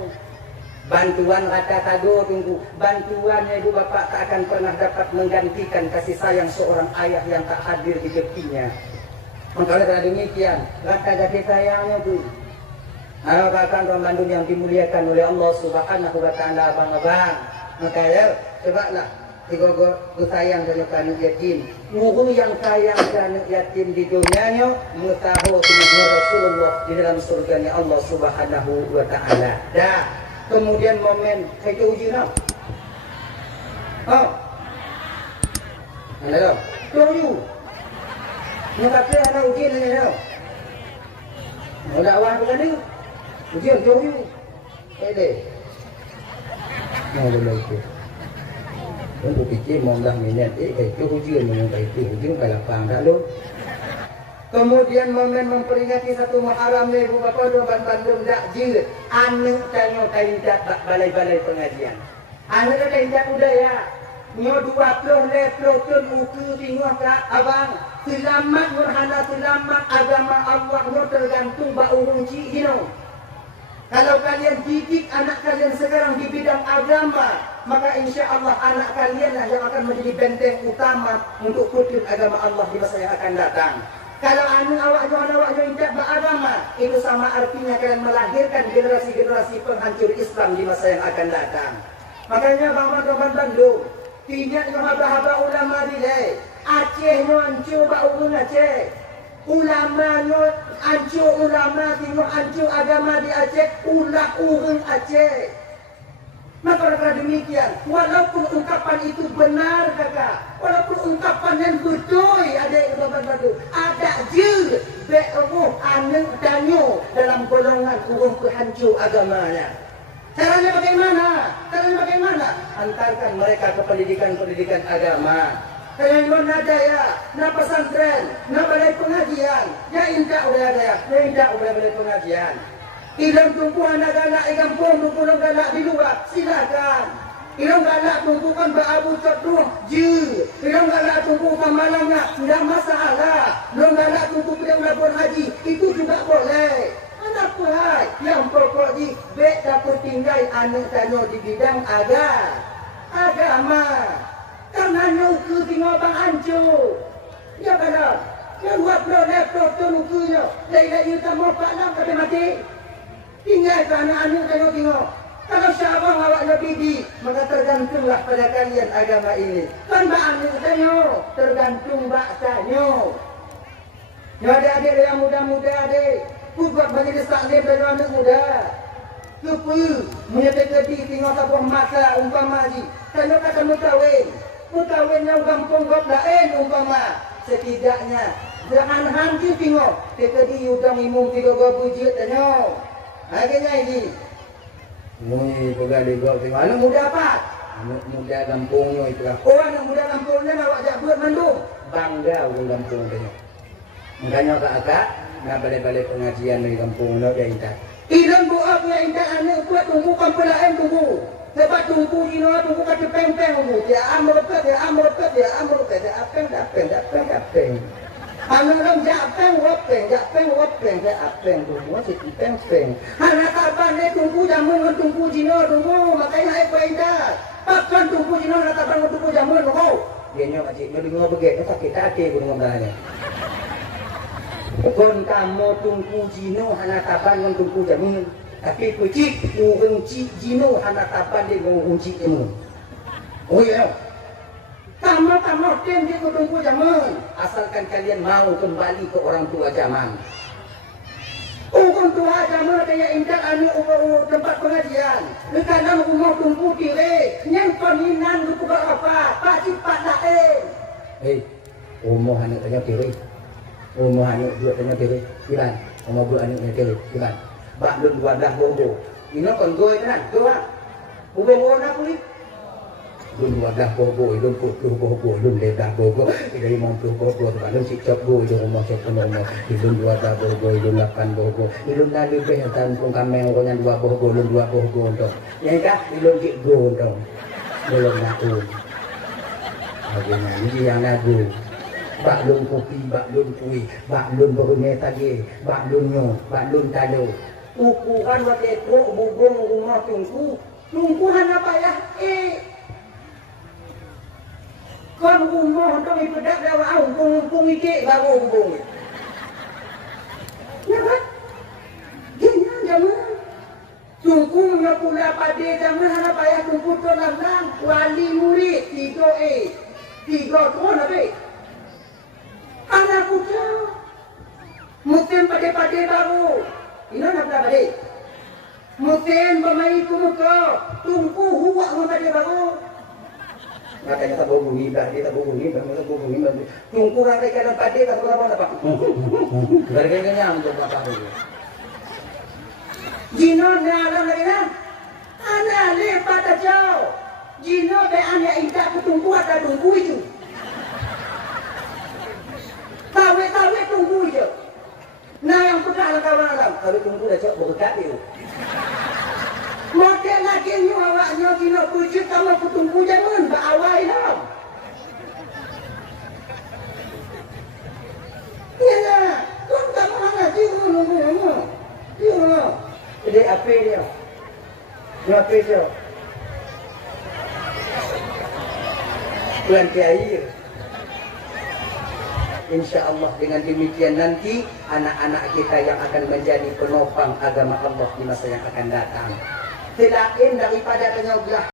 bantuan kata kado tunggu bantuannya itu bapak tak akan pernah dapat menggantikan kasih sayang seorang ayah yang tak hadir di depinya. Maka oleh demikian rasa kasih sayangnya tu rekan orang Bandung yang dimuliakan oleh Allah Subhanahu wa taala abang-abang. Maka ya, cobalah tiga-tiga sayang dan anak yatim. Guru yang sayang dan anak yatim di dunianya mutahu dengan Rasulullah di dalam surganya Allah Subhanahu wa taala. Dah. Kemudian momen saya uji nak. Oh. Halo. Tunggu. Nak kata anak uji ni tau. Mau dakwah bukan ni? Ujian jauh ni. Deh. Mau lagi. Aku fikir mau dah minat. Itu ujian yang itu ujian kalau lapang dah lu. Kemudian momen memperingati satu Muharram ni ibu bapa dua Bandung dak je. Anak tanya kaindak balai-balai pengajian. Anak kaindak budaya. Nyo 20 lepro tun uku tengok kak abang. Selamat berhala selamat agama Allah nyo tergantung ba urung cik gino. Kalau kalian didik anak kalian sekarang di bidang agama, maka insya Allah anak kalianlah yang akan menjadi benteng utama untuk kutip agama Allah di masa yang akan datang. Kalau anak awaknya tidak beragama, itu sama artinya kalian melahirkan generasi-generasi penghancur Islam di masa yang akan datang. Makanya bang Bandung, tidak haba-haba ulama dilai. Aceh nyo hancur ba urun Aceh. Ulama nyo hancur ulama tengok hancur agama di Aceh, ulah urung Aceh. Maka karena demikian, walaupun ungkapan itu benar kakak, walaupun ungkapan yang betul adik bapak-bapak, ada je be'ruh anak danyo dalam golongan urung kehancur agamanya. Caranya bagaimana? Antarkan mereka ke pendidikan agama. Kaya yon ada ya, na pesantren, na balai pengajian, ya indah udah ada ya, balai pengajian. Ilang tunggu anak galak di kampung, tunggu galak di luar, silakan. Ilang galak tunggukan berabu terduh, je. Ilang galak tunggu pamalangnya, tidak masalah. Ilang galak tunggu beliau labur haji, itu juga boleh. Anak pahai, yang pokok di bek dapat tinggal anak tanya di bidang agama. Karena nuku tengok bang hancur. Ya benar. Yang buat laptop tu nukunya. Dari utama Pak Nam sampai mati. Tinggal ke anak-anak tengok. Kalau syabang awak bibi, maka tergantunglah pada kalian agama ini. Kan bak anak tengok. Tergantung bak tanya. Ya adik-adik yang muda-muda adik. Buat majlis taklim dari anak muda. Kepu. Menyebut tengok sebuah masa umpama haji. Tengok kata mutawin. Mutawinnya gampang gak lain umpama. Setidaknya jangan hantu tengok. Kita di udang imum 3 bujut tengok. Akhirnya ini. Mui pegali gak tengok. Anak muda apa? Anak muda kampungnya itu lah. Oh anak muda kampungnya awak jak buat Bandung. Bangga orang kampung tengok. Makanya kakak nak balik-balik pengajian dari kampung lo dia ingat. Ilang buat dia ingat anak kuat tunggu kampung lain tunggu. Sebab tunggu ini, tunggu kata peng-peng tu. Dia amrokat, apeng. Anak orang japeng, wapeng, dia apeng tu. Masih peng-peng. Anak kapan dia tunggu, jamu dengan tunggu Cina, tunggu. Makanya saya pindah. Pakan tunggu jino nak tabang tunggu jamun kau. Dia nyo macam nyo dengar begitu sakit hati aku dengar bahaya. Kon kamu tunggu jino hana tabang tunggu jamun. Tapi kucing unci jino hana tabang dia unci jamun. Oh ya. Kamu tem dia tunggu jamun. Asalkan kalian mau kembali ke orang tua zaman. Orang tua zaman kayak indak anu tempat pengajian. Karena mau tumpu kiri, yang peninan lu apa? Pasti pada Hei, umur anak tanya kiri, umur anak dua tanya kiri, gimana? Umur dua anaknya kiri, gimana? Bak belum dua dah bobo. Ini kon goy kan? Goa, bobo nak kulit. Belum dua dah bobo, belum puluh bobo, belum dah bobo. Dari mau puluh bobo, sebab si cok bobo, itu rumah cok rumah. Belum dua dah bobo, belum 8 bobo. Belum dah lebih tahun pun kami orangnya 2 bobo, belum 2 bobo untuk. Yang kah? Belum cik go untuk. Belum naku. Bagaimana? Ini yang naku. Bak lun kopi, bak lun kui, bak lun berumah tadi, bak lun nyo, bak lun talo. Ukuran waktu itu bubung rumah tungku, tungkuhan apa ya? Kon umur tu ibadat dawa umpung ikik baru umpung. Ya kan? Gini zaman. Tungku nya pula pada zaman hana payah tungku tu lang wali murid 3A. 3 tu nabe. Anak putra. Mungkin pada baru. Ini nak pada. Mungkin bermain muka. Tungku huwak pada baru. Makanya tak bunyi dah, dia tak bunyi, tak bunyi. Tunggu orang mereka dalam padi, tak berapa dapat. Bergengnya untuk apa itu? Jino ni alam lagi kan? Anak lepas tak jauh. Jino be anak indah tunggu ada tunggu itu. Tawe tunggu itu. Nah yang pernah kawan alam, kalau tunggu dah cok berkat dia. Model lagi nyo awaknya kena puji kamu kutunggu jangan berawai lah. Ya, kan kamu hanya nunggu. Jadi apa dia? Apa dia? Bulan air. Insya Allah dengan demikian nanti anak-anak kita yang akan menjadi penopang agama Allah di masa yang akan datang. Selain daripada penyoblah